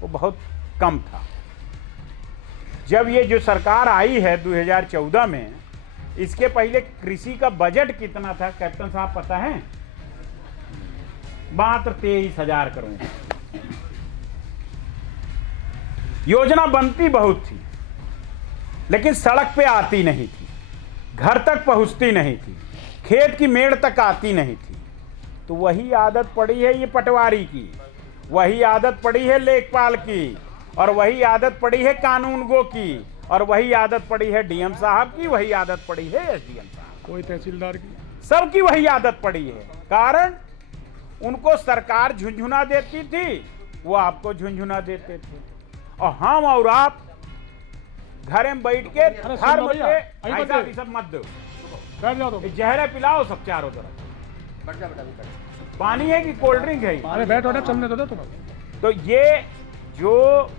वो बहुत कम था। जब ये जो सरकार आई है 2014 में, इसके पहले कृषि का बजट कितना था कैप्टन साहब पता है? मात्र 23,000 करोड़। योजना बनती बहुत थी, लेकिन सड़क पे आती नहीं थी, घर तक पहुंचती नहीं थी, खेत की मेड़ तक आती नहीं थी। तो वही आदत पड़ी है ये पटवारी की, वही आदत पड़ी है लेखपाल की, और वही आदत पड़ी है कानूनगो की, और वही आदत पड़ी है डीएम साहब की, वही आदत पड़ी है एसडीएम साहब, कोई तहसीलदार की, सबकी वही आदत पड़ी है। कारण उनको सरकार झुंझुना देती थी, वो आपको झुंझुना देते थे। और हम और आप घर में बैठ के धर्म के ऐसा भी सब मत दो, जहरे पिलाओ सब चारों तरफ। पानी है कि कोल्ड ड्रिंक है? अरे बैठो ना, चलने दो तुम। तो ये जो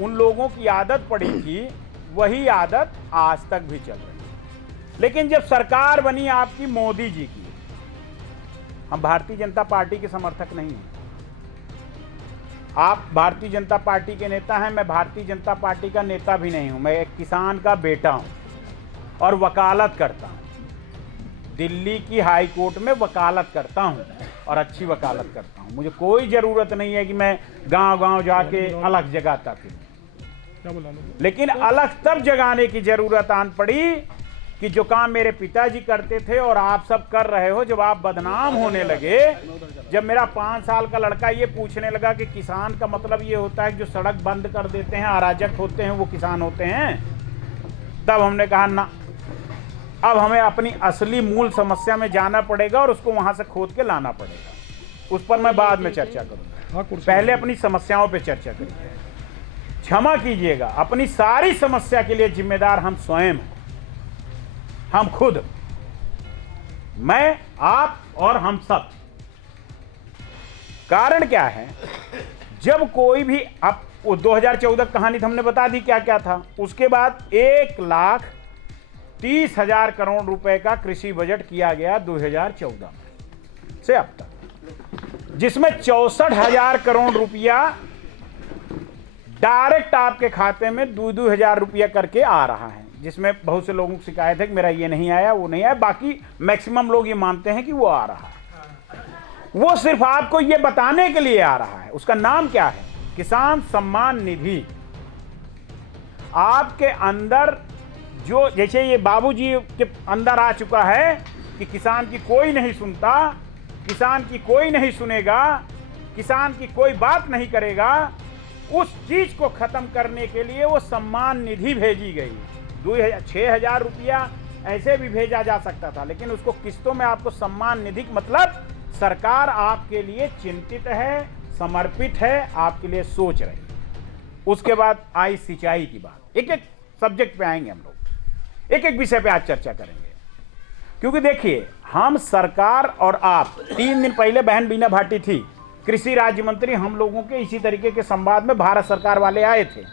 उन लोगों की आदत पड़ी थी, वही आदत आज तक भी चल रही है। लेकिन जब सरकार बनी आपकी मोदी जी की, हम भारतीय जनता पार्टी के समर्थक नहीं हैं। आप भारतीय जनता पार्टी के नेता हैं, मैं भारतीय जनता पार्टी का नेता भी नहीं हूं। मैं एक किसान का बेटा हूं और वकालत करता हूं, दिल्ली की हाई कोर्ट में वकालत करता हूं और अच्छी वकालत करता हूं। मुझे कोई ज़रूरत नहीं है कि मैं गांव-गांव जाके अलग जगाता फिरूं। लेकिन अलग तब जगाने की जरूरत आन पड़ी कि जो काम मेरे पिताजी करते थे और आप सब कर रहे हो, जब आप बदनाम होने लगे, जब मेरा 5 साल का लड़का ये पूछने लगा कि किसान का मतलब ये होता है कि जो सड़क बंद कर देते हैं, अराजक होते हैं, वो किसान होते हैं, तब हमने कहा ना, अब हमें अपनी असली मूल समस्या में जाना पड़ेगा और उसको वहां से खोद के लाना पड़ेगा। उस पर मैं बाद में चर्चा करूंगा। पहले अपनी समस्याओं पे चर्चा करिए। क्षमा कीजिएगा, अपनी सारी समस्या के लिए जिम्मेदार हम स्वयं हैं, हम खुद, मैं, आप और हम सब। कारण क्या है, जब कोई भी, अब 2014 कहानी तो हमने बता दी क्या क्या था। उसके बाद 1,30,000 करोड़ रुपए का कृषि बजट किया गया 2014 में से अब तक, जिसमें 64,000 करोड़ रुपया डायरेक्ट आपके खाते में 2,000 रुपया करके आ रहा है, जिसमें बहुत से लोगों की शिकायत है कि मेरा ये नहीं आया, वो नहीं आया। बाकी मैक्सिमम लोग ये मानते हैं कि वो आ रहा है। वो सिर्फ आपको ये बताने के लिए आ रहा है। उसका नाम क्या है? किसान सम्मान निधि। आपके अंदर जो, जैसे ये बाबूजी के अंदर आ चुका है कि किसान की कोई नहीं सुनता, किसान की कोई नहीं सुनेगा, किसान की कोई बात नहीं करेगा, उस चीज को खत्म करने के लिए वो सम्मान निधि भेजी गई। 6,000 रुपया ऐसे भी भेजा जा सकता था, लेकिन उसको किस्तों में आपको सम्मान निधि, मतलब सरकार आपके लिए चिंतित है, समर्पित है, आपके लिए सोच रही है। उसके बाद आई सिंचाई की बात। एक एक सब्जेक्ट पे आएंगे हम लोग, एक एक विषय पे आज चर्चा करेंगे। क्योंकि देखिए, हम सरकार और आप, 3 दिन पहले बहन बीना भाटी थी, कृषि राज्य मंत्री, हम लोगों के इसी तरीके के संवाद में भारत सरकार वाले आए थे।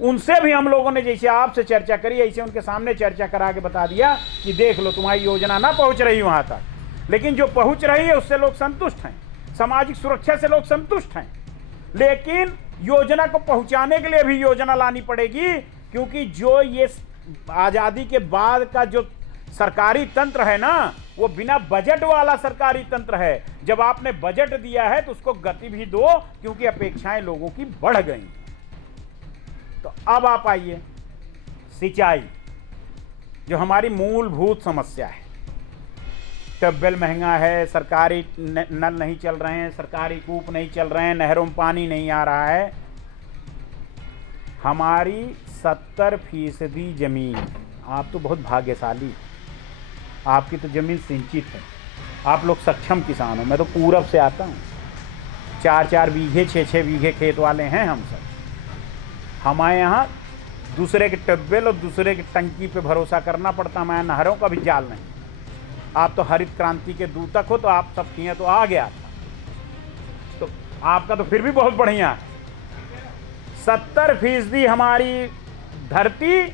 उनसे भी हम लोगों ने जैसे आपसे चर्चा करी, ऐसे उनके सामने चर्चा करा के बता दिया कि देख लो, तुम्हारी योजना ना पहुंच रही वहां तक, लेकिन जो पहुंच रही है उससे लोग संतुष्ट हैं, सामाजिक सुरक्षा से लोग संतुष्ट हैं। लेकिन योजना को पहुंचाने के लिए भी योजना लानी पड़ेगी, क्योंकि जो ये आजादी के बाद का जो सरकारी तंत्र है ना, वो बिना बजट वाला सरकारी तंत्र है। जब आपने बजट दिया है तो उसको गति भी दो, क्योंकि अपेक्षाएं लोगों की बढ़ गई। तो अब आप आइए, सिंचाई जो हमारी मूलभूत समस्या है। ट्यूबवेल महंगा है, सरकारी नल नहीं चल रहे हैं, सरकारी कूप नहीं चल रहे हैं, नहरों में पानी नहीं आ रहा है। हमारी 70% जमीन, आप तो बहुत भाग्यशाली, आपकी तो जमीन सिंचित है, आप लोग सक्षम किसान हो। मैं तो पूरब से आता हूँ, 4-4 बीघे 6-6 बीघे खेत वाले हैं हम सब। हमारे यहाँ दूसरे के ट्यूबवेल और दूसरे की टंकी पे भरोसा करना पड़ता, हमारे नहरों का भी जाल नहीं। आप तो हरित क्रांति के दूतक हो, तो आप सब किए तो आ गया था, तो आपका तो फिर भी बहुत बढ़िया है। 70% हमारी धरती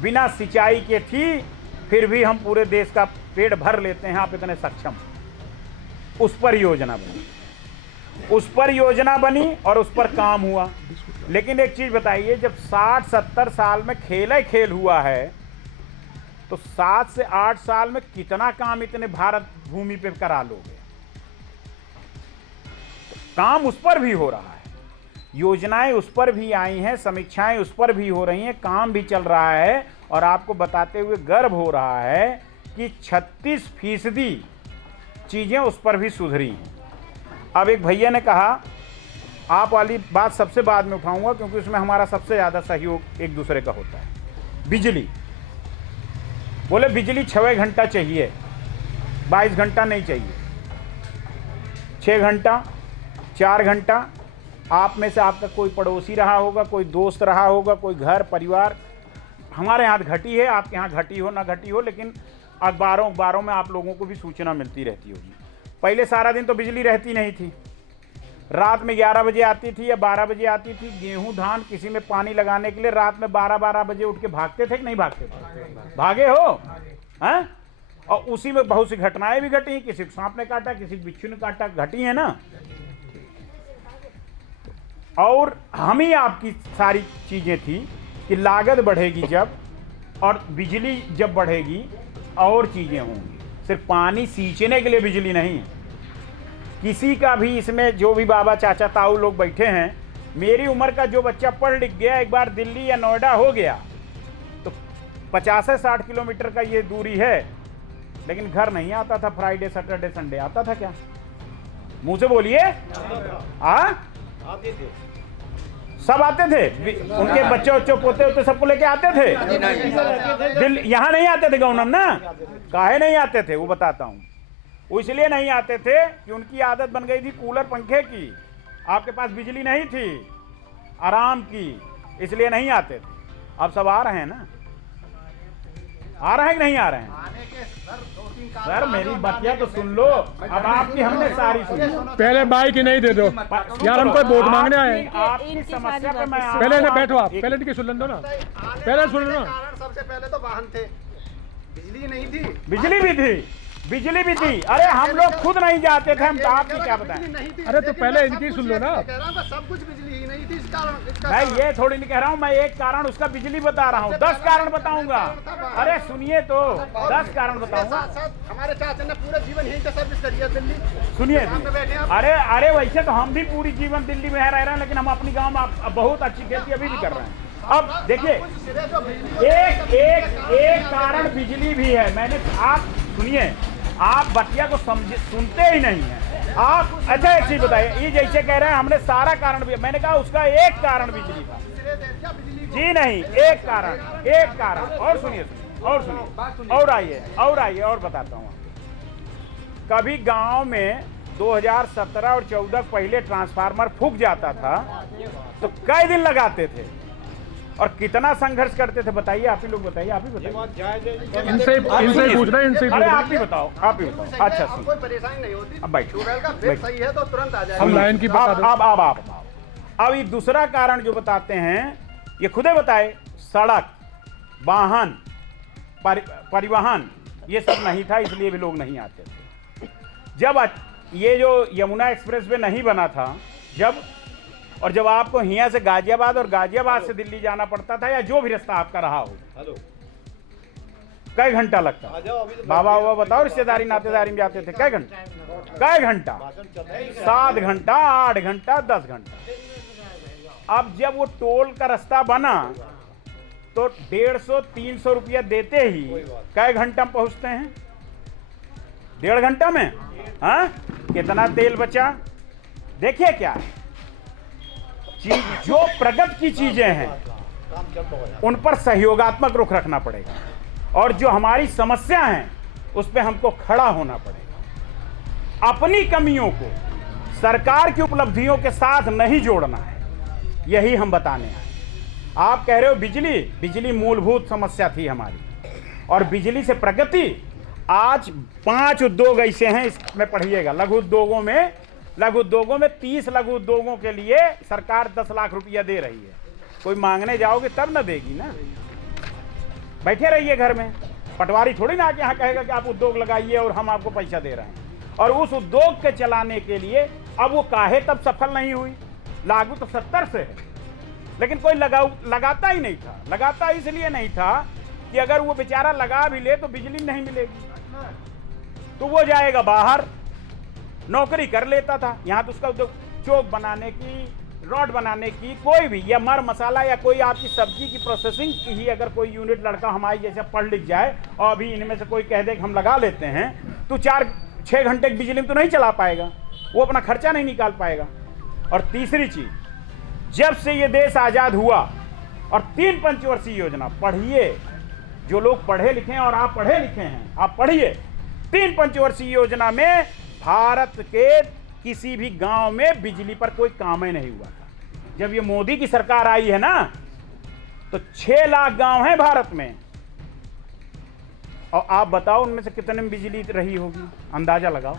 बिना सिंचाई के थी, फिर भी हम पूरे देश का पेट भर लेते हैं। आप इतने सक्षम, उस पर योजना बनी, उस पर योजना बनी और उस पर काम हुआ। लेकिन एक चीज बताइए, जब 60-70 साल में खेल हुआ है, तो 7 से 8 साल में कितना काम इतने भारत भूमि पे करा लोगे? तो काम उस पर भी हो रहा है, योजनाएं उस पर भी आई हैं, समीक्षाएं उस पर भी हो रही हैं, काम भी चल रहा है। और आपको बताते हुए गर्व हो रहा है कि 36% चीजें उस पर भी सुधरी हैं। अब एक भैया ने कहा, आप वाली बात सबसे बाद में उठाऊंगा, क्योंकि उसमें हमारा सबसे ज्यादा सहयोग एक दूसरे का होता है। बिजली, बोले बिजली 6 घंटा चाहिए, 22 घंटा नहीं चाहिए, 6 घंटा, 4 घंटा। आप में से आपका कोई पड़ोसी रहा होगा, कोई दोस्त रहा होगा, कोई घर परिवार। हमारे यहाँ घटी है, आपके यहाँ घटी हो ना घटी हो, लेकिन अखबारों में आप लोगों को भी सूचना मिलती रहती होगी। पहले सारा दिन तो बिजली रहती नहीं थी, रात में 11 बजे आती थी या 12 बजे आती थी। गेहूं धान किसी में पानी लगाने के लिए रात में 12-12 बजे उठ के भागते थे कि नहीं भागते थे? भागे हो हैं? और उसी में बहुत सी घटनाएं भी घटी, किसी को सांप ने काटा, किसी को बिच्छू ने काटा, घटी है ना। और हम ही आपकी सारी चीजें थी कि लागत बढ़ेगी जब, और बिजली जब बढ़ेगी और चीजें होंगी। सिर्फ पानी सींचने के लिए बिजली नहीं, किसी का भी इसमें जो भी बाबा चाचा ताऊ लोग बैठे हैं, मेरी उम्र का जो बच्चा पढ़ लिख गया, एक बार दिल्ली या नोएडा हो गया, तो 50-60 किलोमीटर का ये दूरी है, लेकिन घर नहीं आता था। फ्राइडे सैटरडे संडे आता था क्या? मुंह से बोलिए। आते थे, सब आते थे, उनके बच्चे पोते होते सबको लेके आते थे। यहाँ नहीं आते थे गौनम ना, काहे नहीं आते थे वो बताता हूँ। वो इसलिए नहीं आते थे कि उनकी आदत बन गई थी कूलर पंखे की। आपके पास बिजली नहीं थी आराम की, इसलिए नहीं आते थे। अब सब आ रहे हैं ना, आ रहे हैं कि नहीं आ रहे हैं? सर मेरी बतिया तो सुन लो, अब आपकी हमने सारी सुनी। पहले बाइक ही नहीं दे दो यार, हम कोई वोट मांगने आए। आपकी समस्या पे मैं पहले इन्हें बैठो आप, पहले इनकी सुन लो ना, पहले सुन लो ना। सबसे पहले तो वाहन थे, बिजली नहीं थी। बिजली भी थी, बिजली भी थी। अरे हम लोग खुद नहीं जाते थे, हम आपकी क्या बताएं। अरे तो पहले इनकी सुन लो ना। सब कुछ बिजली ही नहीं थी, इस कारण मैं ये थोड़ी नहीं कह रहा हूँ, मैं एक कारण उसका बिजली बता रहा हूँ, 10 कारण बताऊंगा। अरे सुनिए तो 10 कारण बताऊंगा। हमारे चाचा ने पूरा जीवन यहीं से सर्विस करी है दिल्ली। सुनिए, अरे वैसे तो हम भी पूरी जीवन दिल्ली में रह रहे हैं, लेकिन हम अपनी गाँव में बहुत अच्छी खेती अभी भी कर रहे हैं। अब देखिए, एक कारण बिजली भी है। मैंने, आप सुनिए, आप बतिया को सुनते ही नहीं है आप। अच्छा एक चीज बताइए, ये जैसे कह रहे हैं हमने सारा कारण भी, मैंने कहा उसका एक कारण बिजली था। जी नहीं, एक कारण। और सुनिए, और आइए और बताता हूँ। कभी गांव में 2017 और 14 पहले ट्रांसफार्मर फूक जाता था तो कई दिन लगाते थे और कितना संघर्ष करते थे, बताइए, आप ही लोग बताइए, आप ही बताइए। इनसे पूछना, इनसे अरे आप ही बताओ। अच्छा सुन, कोई परेशानी नहीं होती। अब बैठो, का बिल सही है तो तुरंत आ जाएगा। हम लाइन की बात। अब ये दूसरा कारण जो बताते हैं, ये खुदे बताए, सड़क, वाहन, परिवहन, ये सब नहीं था, इसलिए भी लोग नहीं आते थे। जब ये जो यमुना एक्सप्रेस वे नहीं बना था, जब आपको यहाँ से गाजियाबाद और गाजियाबाद से दिल्ली जाना पड़ता था, या जो भी रास्ता आपका रहा हो, कई घंटा लगता? बाबा बताओ, रिश्तेदारी नातेदारी में जाते थे, कई घंटा? 7 घंटा, 8 घंटा, 10 घंटा। अब जब वो टोल का रास्ता बना तो 150-300 रुपया देते ही कई घंटा में पहुंचते हैं? 1.5 घंटा में। हाँ, कितना तेल बचा? देखिए क्या जो प्रगति की चीजें हैं उन पर सहयोगात्मक रुख रखना पड़ेगा, और जो हमारी समस्या हैं उस पर हमको खड़ा होना पड़ेगा। अपनी कमियों को सरकार की उपलब्धियों के साथ नहीं जोड़ना है, यही हम बताने आए। आप कह रहे हो बिजली मूलभूत समस्या थी हमारी, और बिजली से प्रगति। आज 5 उद्योग ऐसे हैं, इसमें पढ़िएगा, लघु उद्योगों में 30 लघु उद्योगों के लिए सरकार 10 लाख रुपया दे रही है। कोई मांगने जाओगे तब ना देगी ना, बैठे रहिए घर में। पटवारी थोड़ी ना आके यहाँ कहेगा कि आप उद्योग लगाइए और हम आपको पैसा दे रहे हैं। और उस उद्योग के चलाने के लिए अब वो काहे तब सफल नहीं हुई? लागू तो 70 से है, लेकिन कोई लगाता ही नहीं था। लगाता इसलिए नहीं था कि अगर वो बेचारा लगा भी ले तो बिजली नहीं मिलेगी, तो वो जाएगा बाहर, नौकरी कर लेता था। यहाँ तो उसका उद्योग चौक बनाने की, रॉड बनाने की, कोई भी, या मर मसाला या कोई आपकी सब्जी की प्रोसेसिंग की ही अगर कोई यूनिट लड़का हमारे जैसे पढ़ लिख जाए और अभी इनमें से कोई कह दे कि हम लगा लेते हैं, तो 4-6 घंटे की बिजली में तो नहीं चला पाएगा, वो अपना खर्चा नहीं निकाल पाएगा। और तीसरी चीज, जब से ये देश आजाद हुआ और 3 पंचवर्षीय योजना, पढ़िए, जो लोग पढ़े लिखे हैं और आप पढ़े लिखे हैं, आप पढ़िए, 3 पंचवर्षीय योजना में भारत के किसी भी गांव में बिजली पर कोई काम ही नहीं हुआ था। जब ये मोदी की सरकार आई है ना, तो 6 लाख गांव हैं भारत में, और आप बताओ उनमें से कितने में बिजली रही होगी, अंदाजा लगाओ।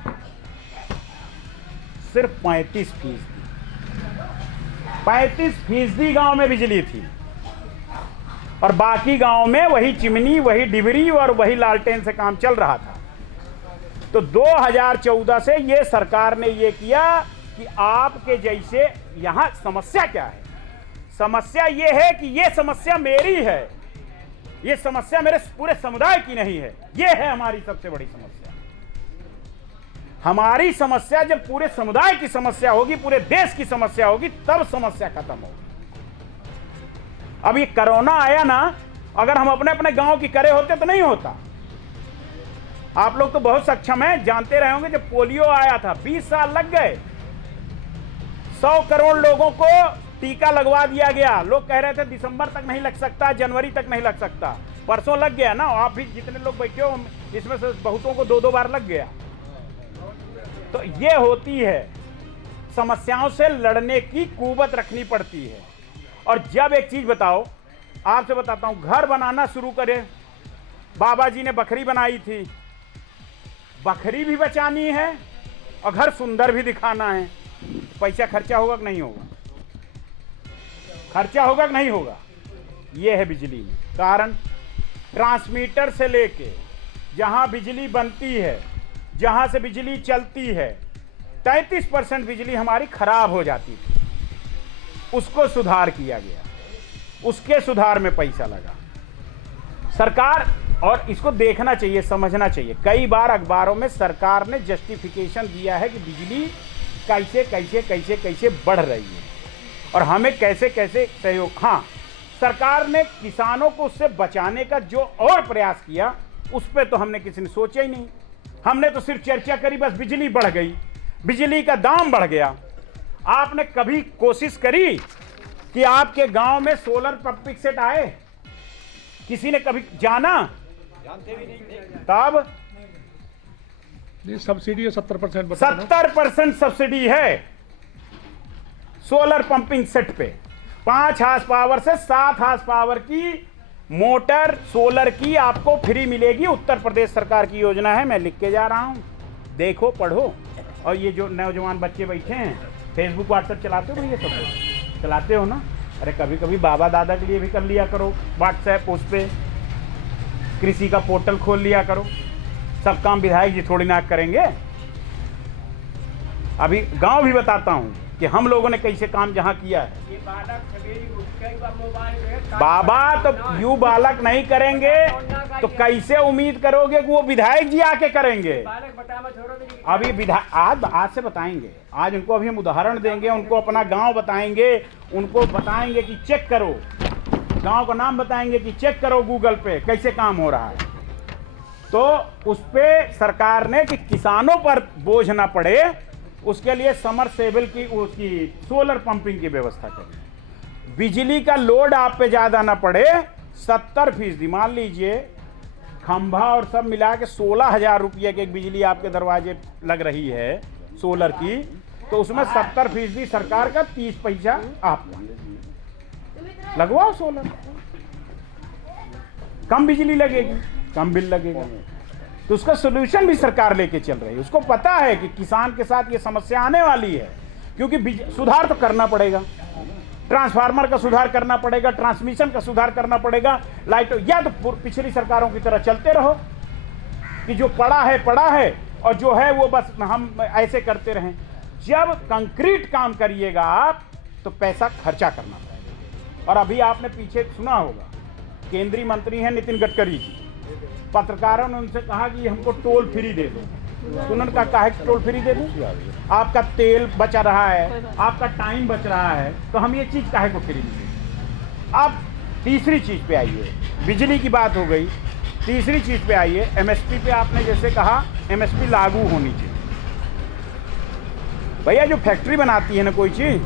सिर्फ 35% गांव में बिजली थी, और बाकी गांव में वही चिमनी, वही डिबरी और वही लालटेन से काम चल रहा था। तो 2014 से ये सरकार ने ये किया कि आपके जैसे, यहां समस्या क्या है? समस्या ये है कि ये समस्या मेरी है, ये समस्या मेरे पूरे समुदाय की नहीं है। ये है हमारी सबसे बड़ी समस्या। हमारी समस्या जब पूरे समुदाय की समस्या होगी, पूरे देश की समस्या होगी, तब समस्या खत्म होगी। अब ये कोरोना आया ना, अगर हम अपने अपने गांव की करे होते तो नहीं होता। आप लोग तो बहुत सक्षम हैं, जानते रहे होंगे, जब पोलियो आया था 20 साल लग गए, 100 करोड़ लोगों को टीका लगवा दिया गया। लोग कह रहे थे दिसंबर तक नहीं लग सकता, जनवरी तक नहीं लग सकता, परसों लग गया ना। आप भी जितने लोग बैठे हो, इसमें से बहुतों को 2-2 बार लग गया। तो ये होती है समस्याओं से लड़ने की कुवत रखनी पड़ती है। और जब एक चीज बताओ, आपसे बताता हूं, घर बनाना शुरू करें, बाबा जी ने बकरी बनाई थी, बकरी भी बचानी है और घर सुंदर भी दिखाना है, पैसा खर्चा होगा कि नहीं होगा? खर्चा होगा कि नहीं होगा? यह है बिजली में कारण। ट्रांसमीटर से लेके जहां बिजली बनती है, जहां से बिजली चलती है, 33% बिजली हमारी खराब हो जाती थी, उसको सुधार किया गया, उसके सुधार में पैसा लगा सरकार। और इसको देखना चाहिए, समझना चाहिए। कई बार अखबारों में सरकार ने जस्टिफिकेशन दिया है कि बिजली कैसे कैसे कैसे कैसे बढ़ रही है और हमें कैसे कैसे सहयोग। हाँ, सरकार ने किसानों को उससे बचाने का जो और प्रयास किया, उस पर तो हमने किसी ने सोचा ही नहीं। हमने तो सिर्फ चर्चा करी, बस बिजली बढ़ गई, बिजली का दाम बढ़ गया। आपने कभी कोशिश करी कि आपके गांव में सोलर पंपिंग सेट आए? किसी ने कभी जाना? जानते भी नहीं थे। तब सब्सिडी है 70%। 70% सब्सिडी है सोलर पंपिंग सेट पे। 5 हार्स पावर से 7 हार्स पावर की मोटर सोलर की आपको फ्री मिलेगी। उत्तर प्रदेश सरकार की योजना है, मैं लिख के जा रहा हूं, देखो पढ़ो। और ये जो नौजवान बच्चे बैठे हैं, फेसबुक व्हाट्सएप चलाते हो? ये सब चलाते हो ना? अरे कभी कभी बाबा दादा के लिए भी कर लिया करो व्हाट्सएप, उस पर कृषि का पोर्टल खोल लिया करो। सब काम विधायक जी थोड़ी ना करेंगे। अभी गांव भी बताता हूं कि हम लोगों ने कैसे काम जहां किया है। बाबा तो यू बालक नहीं करेंगे तो कैसे उम्मीद करोगे कि वो विधायक जी आके करेंगे? अभी विधायक आज से बताएंगे, आज उनको अभी हम उदाहरण देंगे, उनको अपना गांव बताएंगे, उनको बताएंगे कि चेक करो, गांव का नाम बताएंगे कि चेक करो गूगल पे कैसे काम हो रहा है। तो उस पे सरकार ने कि किसानों पर बोझ ना पड़े, उसके लिए समरसेबल की उसकी सोलर पंपिंग की व्यवस्था करें। बिजली का लोड आप पे ज्यादा ना पड़े। 70% मान लीजिए खंभा और सब मिला के 16,000 रुपये की एक बिजली आपके दरवाजे लग रही है सोलर की, तो उसमें 70% सरकार का, 30 पैसा आप लगवाओ सोलर। कम बिजली लगेगी, कम बिल लगेगा। तो उसका सोल्यूशन भी सरकार लेके चल रही है। उसको पता है कि किसान के साथ ये समस्या आने वाली है, क्योंकि सुधार तो करना पड़ेगा। ट्रांसफार्मर का सुधार करना पड़ेगा, ट्रांसमिशन का सुधार करना पड़ेगा, लाइट। या तो पिछली सरकारों की तरह चलते रहो कि जो पड़ा है और जो है वो बस हम ऐसे करते रहें। जब कंक्रीट काम करिएगा आप तो पैसा खर्चा करना पड़ेगा। और अभी आपने पीछे सुना होगा, केंद्रीय मंत्री हैं नितिन गडकरी जी, पत्रकारों ने उनसे कहा कि हमको टोल फ्री दे दो। तो उन्होंने कहा है कि टोल फ्री दे दूं? आपका तेल बच रहा है, आपका टाइम बच रहा है, तो हम ये चीज काहे को फ्री दें? अब तीसरी चीज पे आइए, बिजली की बात हो गई, तीसरी चीज पे आइए, एमएसपी पे आपने जैसे कहा एमएसपी लागू होनी चाहिए। भैया जो फैक्ट्री बनाती है ना कोई चीज,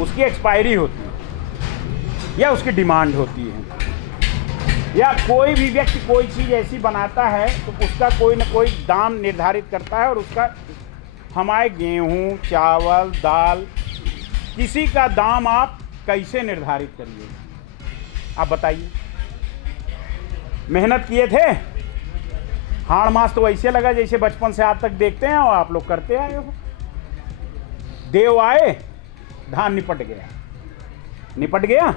उसकी एक्सपायरी होती है या उसकी डिमांड होती है, या कोई भी व्यक्ति कोई चीज़ ऐसी बनाता है तो उसका कोई ना कोई दाम निर्धारित करता है। और उसका हमारे गेहूं, चावल, दाल, किसी का दाम आप कैसे निर्धारित करिए? आप बताइए। मेहनत किए थे, हाड़ मास तो वैसे लगा जैसे बचपन से आज तक देखते हैं और आप लोग करते आए हो। देव आए, धान निपट गया, निपट गया।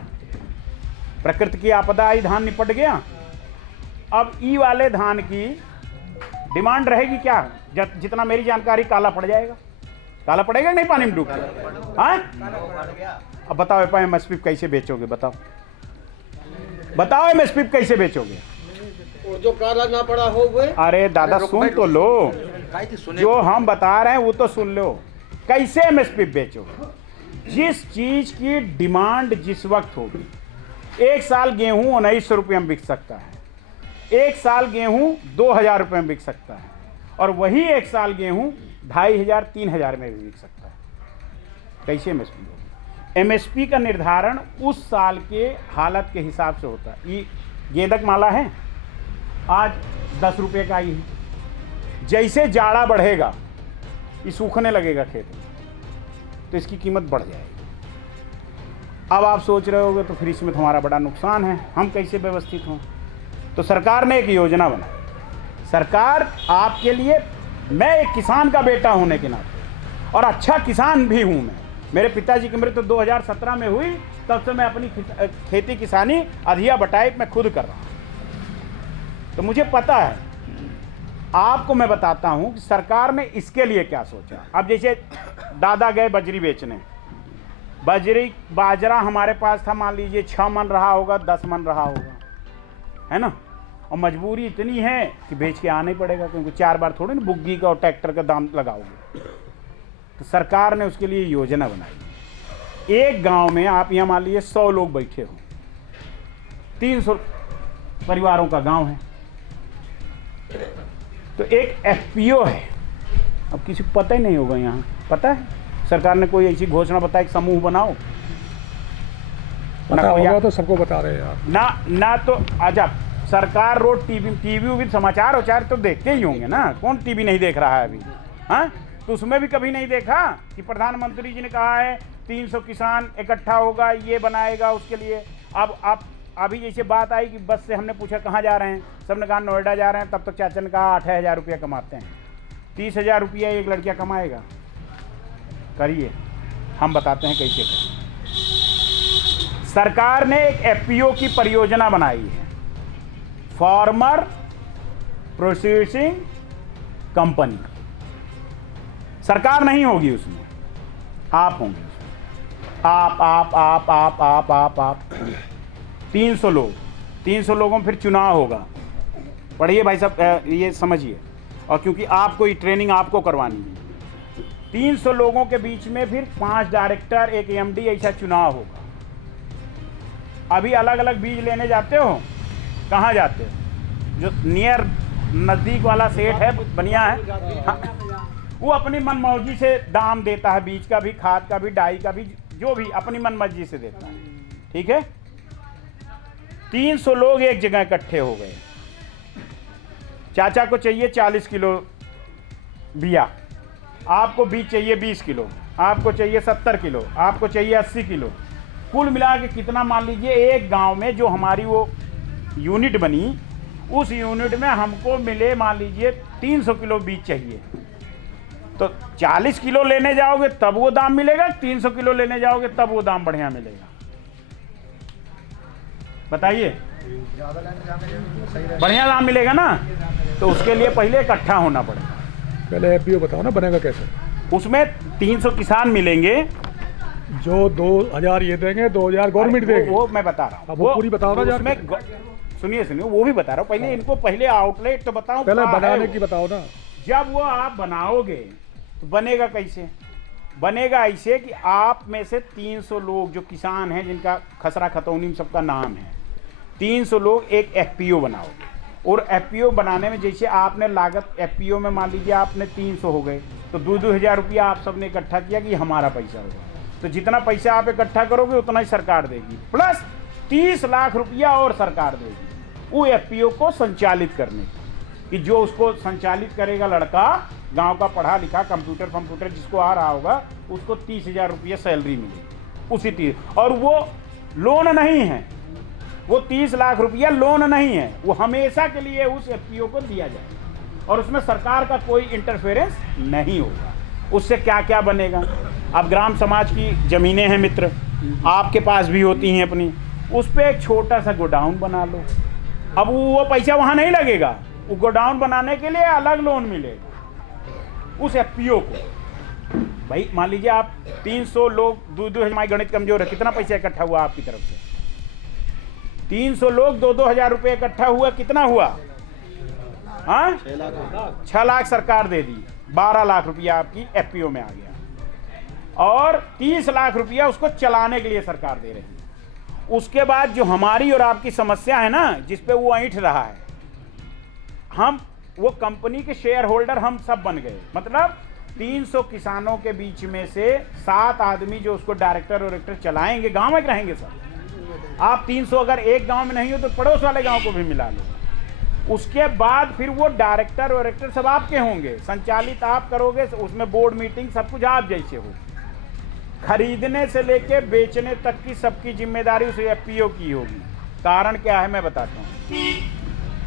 प्रकृति की आपदा आई, धान निपट गया। अब ई वाले धान की डिमांड रहेगी क्या? जितना मेरी जानकारी काला पड़ जाएगा। काला पड़ेगा नहीं पानी में डूब के? हाँ, अब बताओ एमएसपी कैसे बेचोगे? बताओ बताओ एमएसपी कैसे बेचोगे? और जो काला ना पड़ा हो वो। अरे दादा सुन तो लो, जो हम बता रहे हैं वो तो सुन लो। कैसे एमएसपी बेचोगे? जिस चीज की डिमांड जिस वक्त होगी, एक साल गेहूं 1900 रुपये में बिक सकता है, एक साल गेहूं 2000 रुपये में बिक सकता है, और वही एक साल गेहूं 2500-3000 में भी बिक सकता है। कैसे एमएसपी होगी? एमएसपी का निर्धारण उस साल के हालत के हिसाब से होता है। ये गेंदक माला है, आज 10 रुपये का ही है। जैसे जाड़ा बढ़ेगा ये सूखने लगेगा खेत में, तो इसकी कीमत बढ़ जाएगी। अब आप सोच रहे होगे तो फिर इसमें तो हमारा बड़ा नुकसान है, हम कैसे व्यवस्थित हों? तो सरकार ने एक योजना बनाई। सरकार आपके लिए, मैं एक किसान का बेटा होने के नाते और अच्छा किसान भी हूँ मैं, मेरे पिताजी की मृत्यु 2017 में हुई, तब से मैं अपनी खेती किसानी अधिया बटाई मैं खुद कर रहा हूँ, तो मुझे पता है। आपको मैं बताता हूँ कि सरकार ने इसके लिए क्या सोचा। अब जैसे दादा गए बजरी बेचने, बाजरा हमारे पास था, मान लीजिए 6 मन रहा होगा, 10 मन रहा होगा, है ना, और मजबूरी इतनी है कि बेच के आना ही पड़ेगा, क्योंकि 4 बार थोड़ी ना बुग्गी का और ट्रैक्टर का दाम लगाओगे। तो सरकार ने उसके लिए योजना बनाई। एक गांव में आप यहाँ मान लीजिए 100 लोग बैठे हो, 300 परिवारों का गांव है, तो एक एफपीओ है। अब किसी को पता ही नहीं होगा, यहाँ पता है सरकार ने कोई ऐसी घोषणा बताई कि समूह बनाओ, पता होगा तो सबको बता रहे हैं यार। ना तो आजा सरकार रोज टीवी समाचार उचार तो देखते ही होंगे ना, कौन टीवी नहीं देख रहा है अभी? हाँ, तो उसमें भी कभी नहीं देखा कि प्रधानमंत्री जी ने कहा है 300 किसान इकट्ठा होगा, ये बनाएगा उसके लिए। अब आप अभी जैसे बात आई कि बस से हमने पूछा कहाँ जा रहे हैं, सबने कहा नोएडा जा रहे हैं, तब तक चाचा ने कहा 8,000 रुपया कमाते हैं। 30,000 रुपया एक लड़किया कमाएगा? करिए, हम बताते हैं कैसे करें। सरकार ने एक एफपीओ की परियोजना बनाई है, फार्मर प्रोसेसिंग कंपनी। सरकार नहीं होगी उसमें, आप होंगे उसमें। आप 300 लोग, 300 लोगों में फिर चुनाव होगा। पढ़िए भाई साहब, ये समझिए, और क्योंकि आपको ये ट्रेनिंग आपको करवानी है, 300 लोगों के बीच में फिर 5 डायरेक्टर, एक एमडी, ऐसा चुनाव होगा। अभी अलग अलग बीज लेने जाते हो, कहाँ जाते हो? जो नियर नज़दीक वाला सेठ है, बनिया है, हाँ, वो अपनी मनमर्जी से दाम देता है, बीज का भी, खाद का भी, डाई का भी, जो भी अपनी मनमर्जी से देता है, ठीक है। 300 लोग एक जगह इकट्ठे हो गए। चाचा को चाहिए 40 किलो बिया, आपको बीज चाहिए 20 किलो, आपको चाहिए 70 किलो, आपको चाहिए 80 किलो। कुल मिला के कितना, मान लीजिए एक गांव में जो हमारी वो यूनिट बनी, उस यूनिट में हमको मिले मान लीजिए 300 किलो बीज चाहिए, तो 40 किलो लेने जाओगे तब वो दाम मिलेगा, 300 किलो लेने जाओगे तब वो दाम बढ़िया मिलेगा? बताइए, बढ़िया दाम मिलेगा ना? तो उसके लिए पहले इकट्ठा होना पड़ेगा। पहले एफपीओ बताओ ना, बनेगा कैसे? उसमें 300 किसान मिलेंगे, जो 2,000 ये देंगे, 2,000 गवर्नमेंट देगी। वो मैं बता रहा हूँ, वो पूरी बताओ ना यार। सुनिए वो भी बता रहा हूँ, पहले इनको पहले आउटलेट तो बताओ, पहले बनाने की बताओ ना। जब वो आप बनाओगे तो बनेगा कैसे? बनेगा ऐसे कि आप में से 300 लोग जो किसान हैं, जिनका खसरा खतौनी में सबका नाम है, 300 लोग एक एफपीओ बनाओगे। और एफपीओ बनाने में जैसे आपने लागत, एफपीओ में मान लीजिए आपने 300 हो गए, तो 2-2 रुपया आप सबने इकट्ठा किया कि हमारा पैसा होगा, तो जितना पैसा आप इकट्ठा करोगे उतना ही सरकार देगी, प्लस 30 लाख रुपया और सरकार देगी वो एफपीओ को संचालित करने की। कि जो उसको संचालित करेगा लड़का, गांव का पढ़ा लिखा, कंप्यूटर जिसको आ रहा होगा, उसको 30,000 रुपया सैलरी मिलेगी उसी 30। और वो लोन नहीं है, वो 30 लाख रुपया लोन नहीं है, वो हमेशा के लिए उस एफपीओ को दिया जाएगा और उसमें सरकार का कोई इंटरफेरेंस नहीं होगा। उससे क्या क्या बनेगा? अब ग्राम समाज की ज़मीनें हैं मित्र, आपके पास भी होती हैं अपनी, उस पर एक छोटा सा गोडाउन बना लो। अब वो पैसा वहाँ नहीं लगेगा, वो गोडाउन बनाने के लिए अलग लोन मिलेगा उस एफपीओ को। भाई मान लीजिए आप 300 लोग, 2-2 हमारी गणित कमजोर है, कितना पैसा इकट्ठा हुआ आपकी तरफ से? 300 लोग 2-2 हज़ार रुपये इकट्ठा हुआ, कितना हुआ? हाँ, 6 लाख सरकार दे दी, 12 लाख रुपया आपकी एफपीओ में आ गया और 30 लाख रुपया उसको चलाने के लिए सरकार दे रही है। उसके बाद जो हमारी और आपकी समस्या है ना, जिसपे वो ऐंठ रहा है, हम वो कंपनी के शेयर होल्डर हम सब बन गए। मतलब 300 किसानों के बीच में से 7 आदमी जो उसको डायरेक्टर और चलाएंगे, गांव में रहेंगे सब। आप 300 अगर एक गांव में नहीं हो तो पड़ोस वाले गांव को भी मिला लो। उसके बाद फिर वो डायरेक्टर और सब आपके होंगे, संचालित आप करोगे, उसमें बोर्ड मीटिंग सब कुछ आप जैसे हो। खरीदने से लेके बेचने तक की सबकी जिम्मेदारी उस एफपीओ की होगी। कारण क्या है मैं बताता हूँ।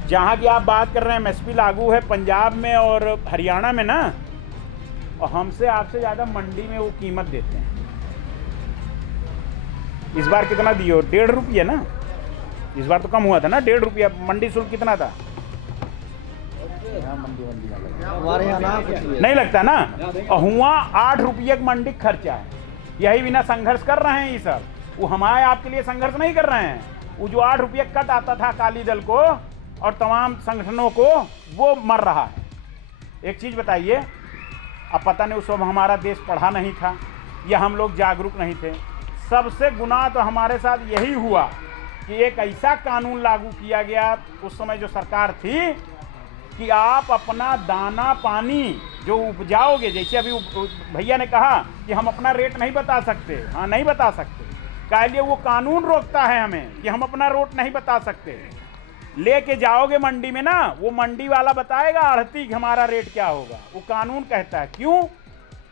जहाँ की आप बात कर रहे हैं एमएसपी लागू है पंजाब में और हरियाणा में ना, और हमसे आपसे ज़्यादा मंडी में वो कीमत देते हैं। इस बार कितना दिए हो? 1.5 रुपया ना, इस बार तो कम हुआ था ना, 1.5 रुपया। मंडी शुल्क कितना था? हमारे यहाँ ना कुछ भी है। नहीं लगता ना, और हुआ 8 रुपये का मंडी खर्चा है। यही बिना संघर्ष कर रहे हैं ये सब, वो हमारे आपके लिए संघर्ष नहीं कर रहे हैं। वो जो 8 रुपये कट आता था अकाली दल को और तमाम संगठनों को, वो मर रहा है। एक चीज़ बताइए, अब पता नहीं उस वक्त हमारा देश पढ़ा नहीं था या हम लोग जागरूक नहीं थे। सबसे गुनाह तो हमारे साथ यही हुआ कि एक ऐसा कानून लागू किया गया उस समय जो सरकार थी कि आप अपना दाना पानी जो उपजाओगे, जैसे अभी भैया ने कहा कि हम अपना रेट नहीं बता सकते। हाँ, नहीं बता सकते, क्या लिए वो कानून रोकता है हमें कि हम अपना रेट नहीं बता सकते। लेके जाओगे मंडी में ना, वो मंडी वाला बताएगा आढ़ती कि हमारा रेट क्या होगा, वो कानून कहता है। क्यों?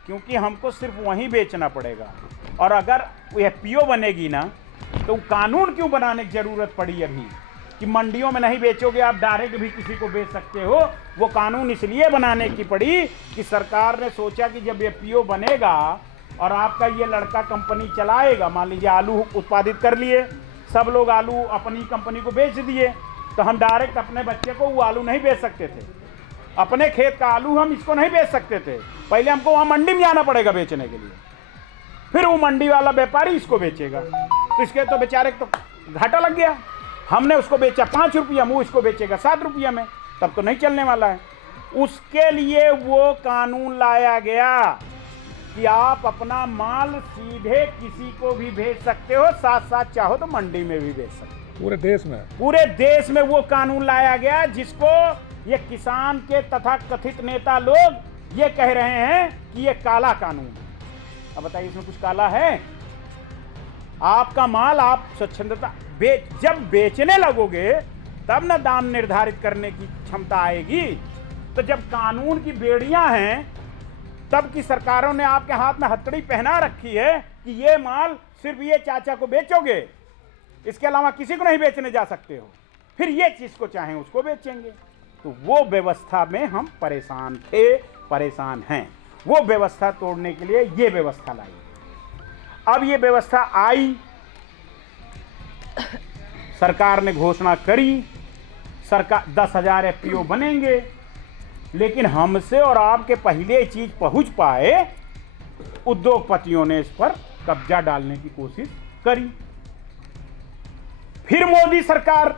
क्योंकि हमको सिर्फ वहीं बेचना पड़ेगा। और अगर एफपीओ बनेगी ना, तो कानून क्यों बनाने की जरूरत पड़ी अभी कि मंडियों में नहीं बेचोगे, आप डायरेक्ट भी किसी को बेच सकते हो। वो कानून इसलिए बनाने की पड़ी कि सरकार ने सोचा कि जब एफपीओ बनेगा और आपका ये लड़का कंपनी चलाएगा, मान लीजिए आलू उत्पादित कर लिए, सब लोग आलू अपनी कंपनी को बेच दिए, तो हम डायरेक्ट अपने बच्चे को वो आलू नहीं बेच सकते थे। अपने खेत का आलू हम इसको नहीं बेच सकते थे, पहले हमको वहाँ मंडी में जाना पड़ेगा बेचने के लिए, फिर वो मंडी वाला व्यापारी इसको बेचेगा। तो इसके तो बेचारे तो घाटा लग गया। हमने उसको बेचा 5 रुपया, वो इसको बेचेगा 7 रुपया में, तब तो नहीं चलने वाला है। उसके लिए वो कानून लाया गया कि आप अपना माल सीधे किसी को भी भेज सकते हो, साथ साथ चाहो तो मंडी में भी बेच सकते हो। पूरे देश में वो कानून लाया गया जिसको ये किसान के तथा कथित नेता लोग ये कह रहे हैं कि ये काला कानून है। अब बताइए इसमें कुछ काला है? आपका माल आप स्वच्छंदता जब बेचने लगोगे तब ना दाम निर्धारित करने की क्षमता आएगी। तो जब कानून की बेड़ियां हैं, तब की सरकारों ने आपके हाथ में हथकड़ी पहना रखी है कि ये माल सिर्फ ये चाचा को बेचोगे, इसके अलावा किसी को नहीं बेचने जा सकते हो, फिर ये चीज को चाहें उसको बेचेंगे। तो वो व्यवस्था में हम परेशान थे, परेशान हैं। वो व्यवस्था तोड़ने के लिए ये व्यवस्था लाई। अब ये व्यवस्था आई, सरकार ने घोषणा करी, सरकार 10,000 एफपीओ बनेंगे, लेकिन हमसे और आपके पहले चीज पहुंच पाए, उद्योगपतियों ने इस पर कब्जा डालने की कोशिश करी। फिर मोदी सरकार,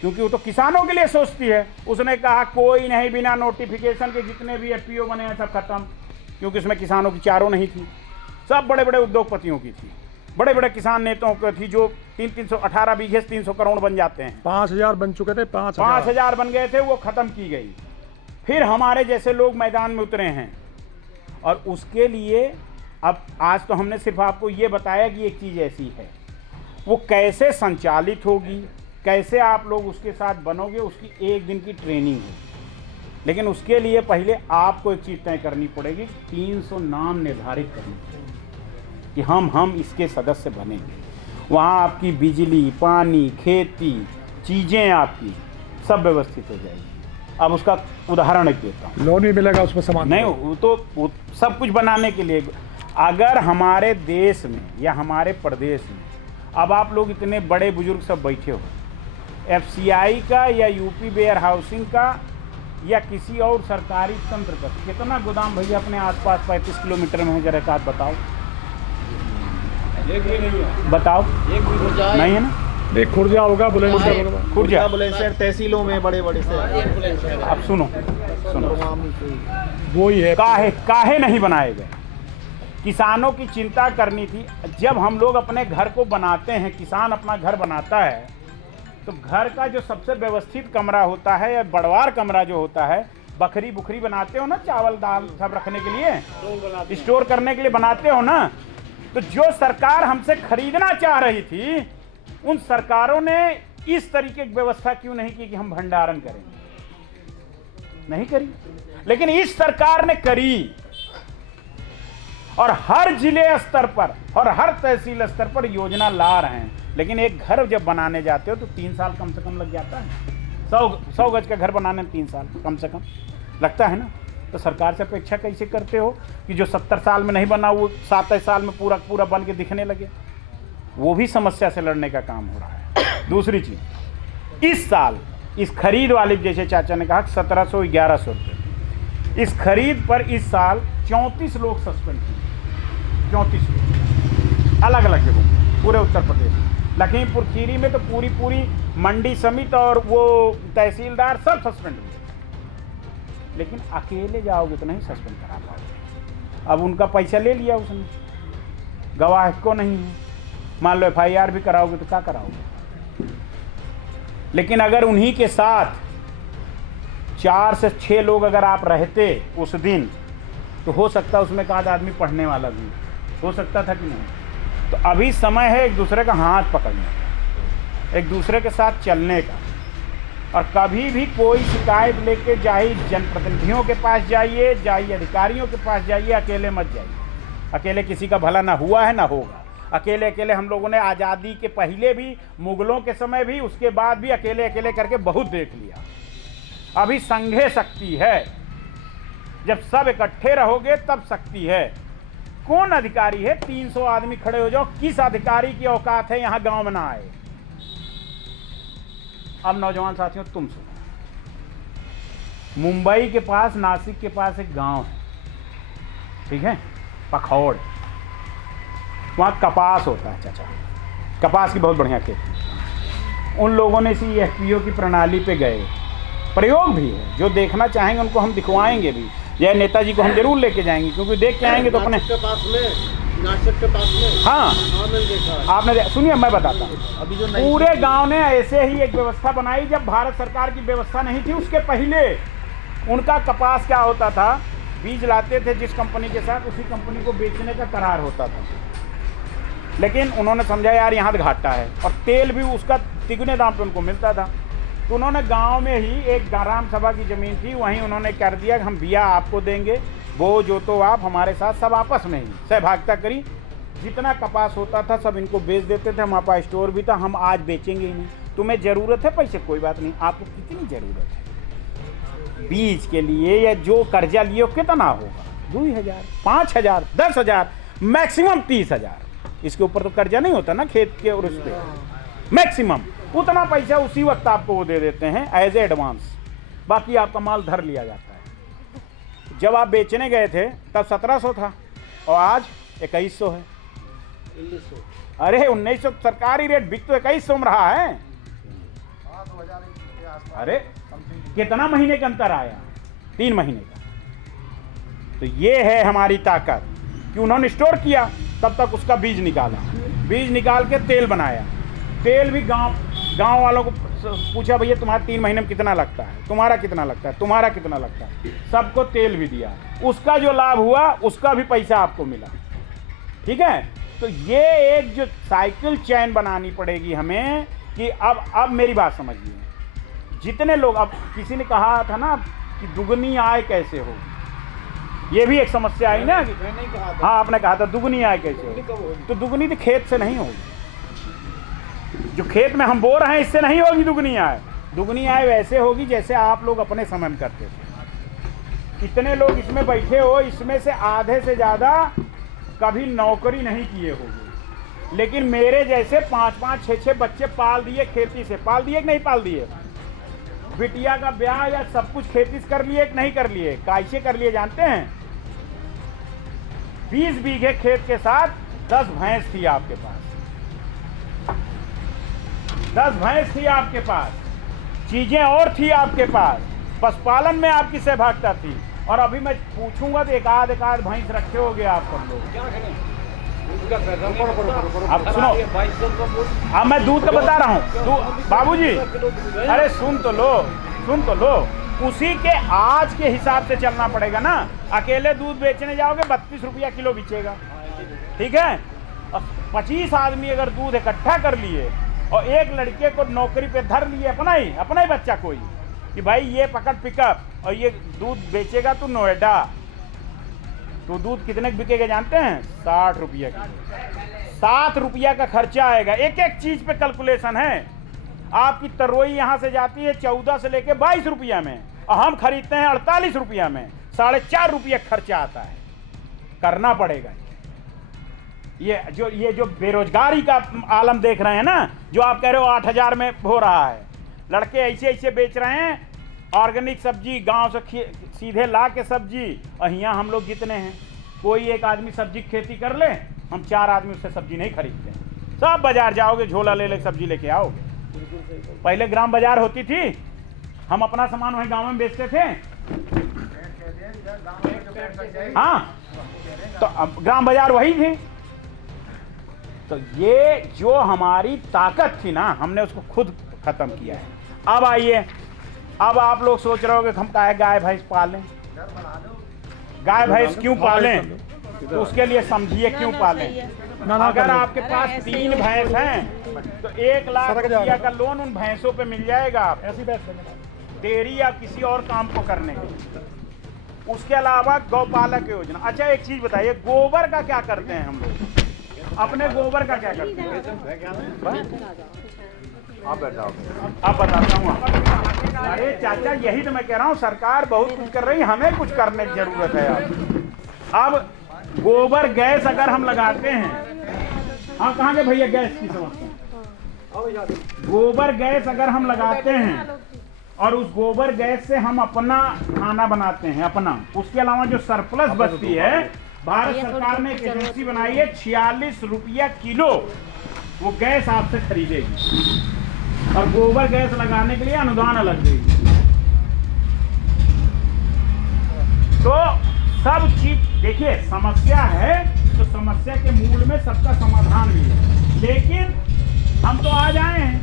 क्योंकि वो तो किसानों के लिए सोचती है, उसने कहा कोई नहीं, बिना नोटिफिकेशन के जितने भी एफपीओ बने हैं सब खत्म, क्योंकि उसमें किसानों की चारों नहीं थी, सब बड़े बड़े उद्योगपतियों की थी, बड़े बड़े किसान नेताओं की थी, जो 318 बीघे से 300 करोड़ बन जाते हैं। 5,000 बन चुके थे, 5,000 बन गए थे, वो खत्म की गई। फिर हमारे जैसे लोग मैदान में उतरे हैं, और उसके लिए अब आज तो हमने सिर्फ आपको ये बताया कि एक चीज़ ऐसी है, वो कैसे संचालित होगी, कैसे आप लोग उसके साथ बनोगे, उसकी एक दिन की ट्रेनिंग है। लेकिन उसके लिए पहले आपको एक चीज़ तय करनी पड़ेगी, 300 नाम निर्धारित करने पड़ेंगे कि हम इसके सदस्य बनेंगे। वहाँ आपकी बिजली, पानी, खेती, चीज़ें आपकी सब व्यवस्थित हो जाएगी। अब उसका उदाहरण देता हूँ। लोन भी मिलेगा उसमें सामान? नहीं, वो सब कुछ बनाने के लिए। अगर हमारे देश में या हमारे प्रदेश में अब आप लोग इतने बड़े बुजुर्ग सब बैठे हो, एफसीआई का या यूपी वेयर हाउसिंग का या किसी और सरकारी तंत्र का कितना गोदाम भैया अपने आसपास 35 किलोमीटर में है, जरा एक आध बताओ। एक भी नहीं है। बताओ। एक भी नहीं है ना? एक खुर्जा होगा, बुलंदशहर होगा। खुर्जा बुलंदशहर तहसीलों में बड़े बड़े से। अब सुनो, वो ही है। काहे नहीं बनाए गए? किसानों की चिंता करनी थी। जब हम लोग अपने घर को बनाते हैं, किसान अपना घर बनाता है, तो घर का जो सबसे व्यवस्थित कमरा होता है या बड़वार कमरा जो होता है, बखरी बुखरी बनाते हो ना, चावल दाल सब रखने के लिए, स्टोर करने के लिए बनाते हो ना, तो जो सरकार हमसे खरीदना चाह रही थी, उन सरकारों ने इस तरीके की व्यवस्था क्यों नहीं की कि हम भंडारण करेंगे? नहीं करी। लेकिन इस सरकार ने करी। और हर जिले स्तर पर और हर तहसील स्तर पर योजना ला रहे हैं, लेकिन एक घर जब बनाने जाते हो तो 3 साल कम से कम लग जाता है। 100 गज का घर बनाने में 3 साल कम से कम लगता है ना। तो सरकार से अपेक्षा कैसे करते हो कि जो 70 साल में नहीं बना वो 7 साल में पूरा पूरा बन के दिखने लगे? वो भी समस्या से लड़ने का काम हो रहा है। दूसरी चीज़, इस साल इस खरीद वाली, जैसे चाचा ने कहा 1700-1100 रुपये, इस खरीद पर इस साल 34 लोग सस्पेंड किए, 34 लोग अलग अलग जगहों, पूरे उत्तर प्रदेश में। लखीमपुर खीरी में तो पूरी मंडी समिति और वो तहसीलदार सब सस्पेंड हुए, लेकिन अकेले जाओगे तो नहीं सस्पेंड करा पाओगे। अब उनका पैसा ले लिया उसने, गवाह को नहीं है, मान लो FIR भी कराओगे तो क्या कराओगे? लेकिन अगर उन्हीं के साथ 4 से 6 लोग अगर आप रहते उस दिन, तो हो सकता है उसमें एक आध आदमी पढ़ने वाला भी हो सकता था कि नहीं। तो अभी समय है एक दूसरे का हाथ पकड़ने का, एक दूसरे के साथ चलने का। और कभी भी कोई शिकायत लेके जाइए, जनप्रतिनिधियों के पास जाइए, अधिकारियों के पास जाइए, अकेले मत जाइए। अकेले किसी का भला ना हुआ है ना होगा। अकेले हम लोगों ने आज़ादी के पहले भी, मुगलों के समय भी, उसके बाद भी अकेले करके बहुत देख लिया। अभी संघे शक्ति है, जब सब इकट्ठे रहोगे तब शक्ति है। कौन अधिकारी है 300 आदमी खड़े हो जाओ, किस अधिकारी की औकात है यहाँ गांव में ना आए? अब नौजवान साथियों तुम सुनो, मुंबई के पास, नासिक के पास एक गांव है, ठीक है, पखौड़, वहाँ कपास होता है चाचा, कपास की बहुत बढ़िया खेती। उन लोगों ने इसी FPO की प्रणाली पे गए, प्रयोग भी है, जो देखना चाहेंगे उनको हम दिखवाएंगे भी। यह नेताजी को हम जरूर लेके जाएंगे, क्योंकि देख के आएंगे तो अपने नासिक के पास में हाँ आपने सुनिए, मैं बताता हूँ। अभी जो पूरे गांव ने ऐसे ही एक व्यवस्था बनाई, जब भारत सरकार की व्यवस्था नहीं थी उसके पहले। उनका कपास क्या होता था, बीज लाते थे जिस कंपनी के साथ, उसी कंपनी को बेचने का करार होता था। लेकिन उन्होंने समझा यार यहाँ घाटा है, और तेल भी उसका तिगुने दाम पे उनको मिलता था। तो उन्होंने गांव में ही एक ग्राम सभा की ज़मीन थी, वहीं उन्होंने कर दिया कि हम बिया आपको देंगे, वो जो तो आप हमारे साथ सब आपस में ही सहभागिता करी। जितना कपास होता था सब इनको बेच देते थे, हमारे पास स्टोर भी था, हम आज बेचेंगे ही नहीं। तुम्हें ज़रूरत है पैसे, कोई बात नहीं, आपको कितनी ज़रूरत है बीज के लिए, या जो कर्जा लिए हो कितना होगा, 2000, 5000, 10,000, मैक्सिमम 30,000। इसके ऊपर तो कर्जा नहीं होता ना खेत के, और उस पर मैक्सिमम उतना पैसा उसी वक्त आपको वो दे देते हैं एज एडवांस, बाकी आपका माल धर लिया जाता है। जब आप बेचने गए थे तब 1700 था, और आज 2100 है। 1900। अरे 1900 सरकारी रेट, बिक तो 2100 में रहा है। अरे कितना महीने का अंतर आया? 3 महीने का। तो ये है हमारी ताकत कि उन्होंने स्टोर किया, तब तक उसका बीज निकाला, बीज निकाल के तेल बनाया। तेल भी गांव वालों को पूछा, भैया तुम्हारा 3 महीने में कितना लगता है, तुम्हारा कितना लगता है, तुम्हारा कितना लगता है, सबको तेल भी दिया। उसका जो लाभ हुआ उसका भी पैसा आपको मिला, ठीक है। तो ये एक जो साइकिल चैन बनानी पड़ेगी हमें, कि अब मेरी बात समझिए, जितने लोग, अब किसी ने कहा था ना कि दुगनी आय कैसे होगी, ये भी एक समस्या आई ना। नहीं कहा था। हाँ आपने कहा था दुगनी आय कैसे होगी, तो दुगनी तो खेत से नहीं होगी, जो खेत में हम बो रहे हैं इससे नहीं होगी दुगनी आय। दुगनी आय वैसे होगी जैसे आप लोग अपने समय में करते थे। कितने लोग इसमें बैठे हो, इसमें से आधे से ज़्यादा कभी नौकरी नहीं किए होंगे, लेकिन मेरे जैसे 5-5, 6-6 बच्चे पाल दिए, खेती से पाल दिए कि नहीं पाल दिए, बिटिया का ब्याह या सब कुछ खेती से कर लिए कि नहीं कर लिए, कैसे कर लिए जानते हैं? 20 बीघे खेत के साथ 10 भैंस थी आपके पास, 10 भैंस थी आपके पास, चीजें और थी आपके पास, पशुपालन में आपकी सहभागिता थी। और अभी मैं पूछूंगा तो एक आध भैंस रखे होगे आप सब लोग। अब सुनो, अब मैं दूध का बता रहा हूँ बाबूजी, अरे सुन तो लो, उसी के आज के हिसाब से चलना पड़ेगा ना। अकेले दूध बेचने जाओगे 32 रुपया किलो बिचेगा, ठीक है। और 25 आदमी अगर दूध इकट्ठा कर लिए और एक लड़के को नौकरी पे धर लिए, अपना ही बच्चा कोई, कि भाई ये पकड़ पिकअप और ये दूध बेचेगा तू नोएडा, तो दूध कितने के बिकेगा जानते हैं? 60 रुपया की। 7 रुपया का खर्चा आएगा। एक एक चीज पे कैलकुलेशन है। आपकी तरोई यहाँ से जाती है 14 से लेके 22 रुपया में और हम खरीदते हैं 48 रुपया में। 4.5 रुपया खर्चा आता है। करना पड़ेगा। ये जो बेरोजगारी का आलम देख रहे हैं ना, जो आप कह रहे हो 8,000 में हो रहा है, लड़के ऐसे ऐसे बेच रहे हैं ऑर्गेनिक सब्जी गांव से सीधे ला के सब्जी। और यहाँ हम लोग जितने हैं, कोई एक आदमी सब्जी की खेती कर ले, हम 4 आदमी उससे सब्जी नहीं खरीदते। सब बाजार जाओगे, झोला ले ले सब्जी लेके आओगे। पहले ग्राम बाजार होती थी, हम अपना सामान वहीं गांव में बेचते थे। हाँ, तो अब ग्राम बाजार वही थी। तो ये जो हमारी ताकत थी ना, हमने उसको खुद खत्म किया है। अब आइए, अब आप लोग सोच रहे हो कि हम गाय भैंस पालें। गाय भैंस क्यों पालें? तो उसके लिए समझिए क्यों पालें। अगर आपके पास 3 भैंस हैं तो 1 लाख रुपया का लोन उन भैंसों पे मिल जाएगा, डेयरी या किसी और काम को करने के लिए। उसके अलावा गौपालक योजना। अच्छा, एक चीज बताइए, गोबर का क्या करते हैं हम लोग? अपने गोबर का क्या करते हैं? आप बताता हूँ। अरे चाचा, यही तो मैं कह रहा हूँ, सरकार बहुत कुछ कर रही है, हमें कुछ करने की जरूरत है। अब गोबर गैस अगर हम लगाते हैं, हाँ कहाँ गए भैया गैस की समस्या? गोबर गैस अगर हम लगाते हैं और उस गोबर गैस से हम अपना खाना बनाते हैं अपना, उसके अलावा जो सरप्लस बचती है, भारत सरकार ने एक एजेंसी बनाई है, 46 रुपया किलो वो गैस आपसे खरीदेगी और गोबर गैस लगाने के लिए अनुदान अलग देगी। तो सब चीज देखिए, समस्या है तो समस्या के मूल में सबका समाधान भी है। लेकिन हम तो आ जाए हैं,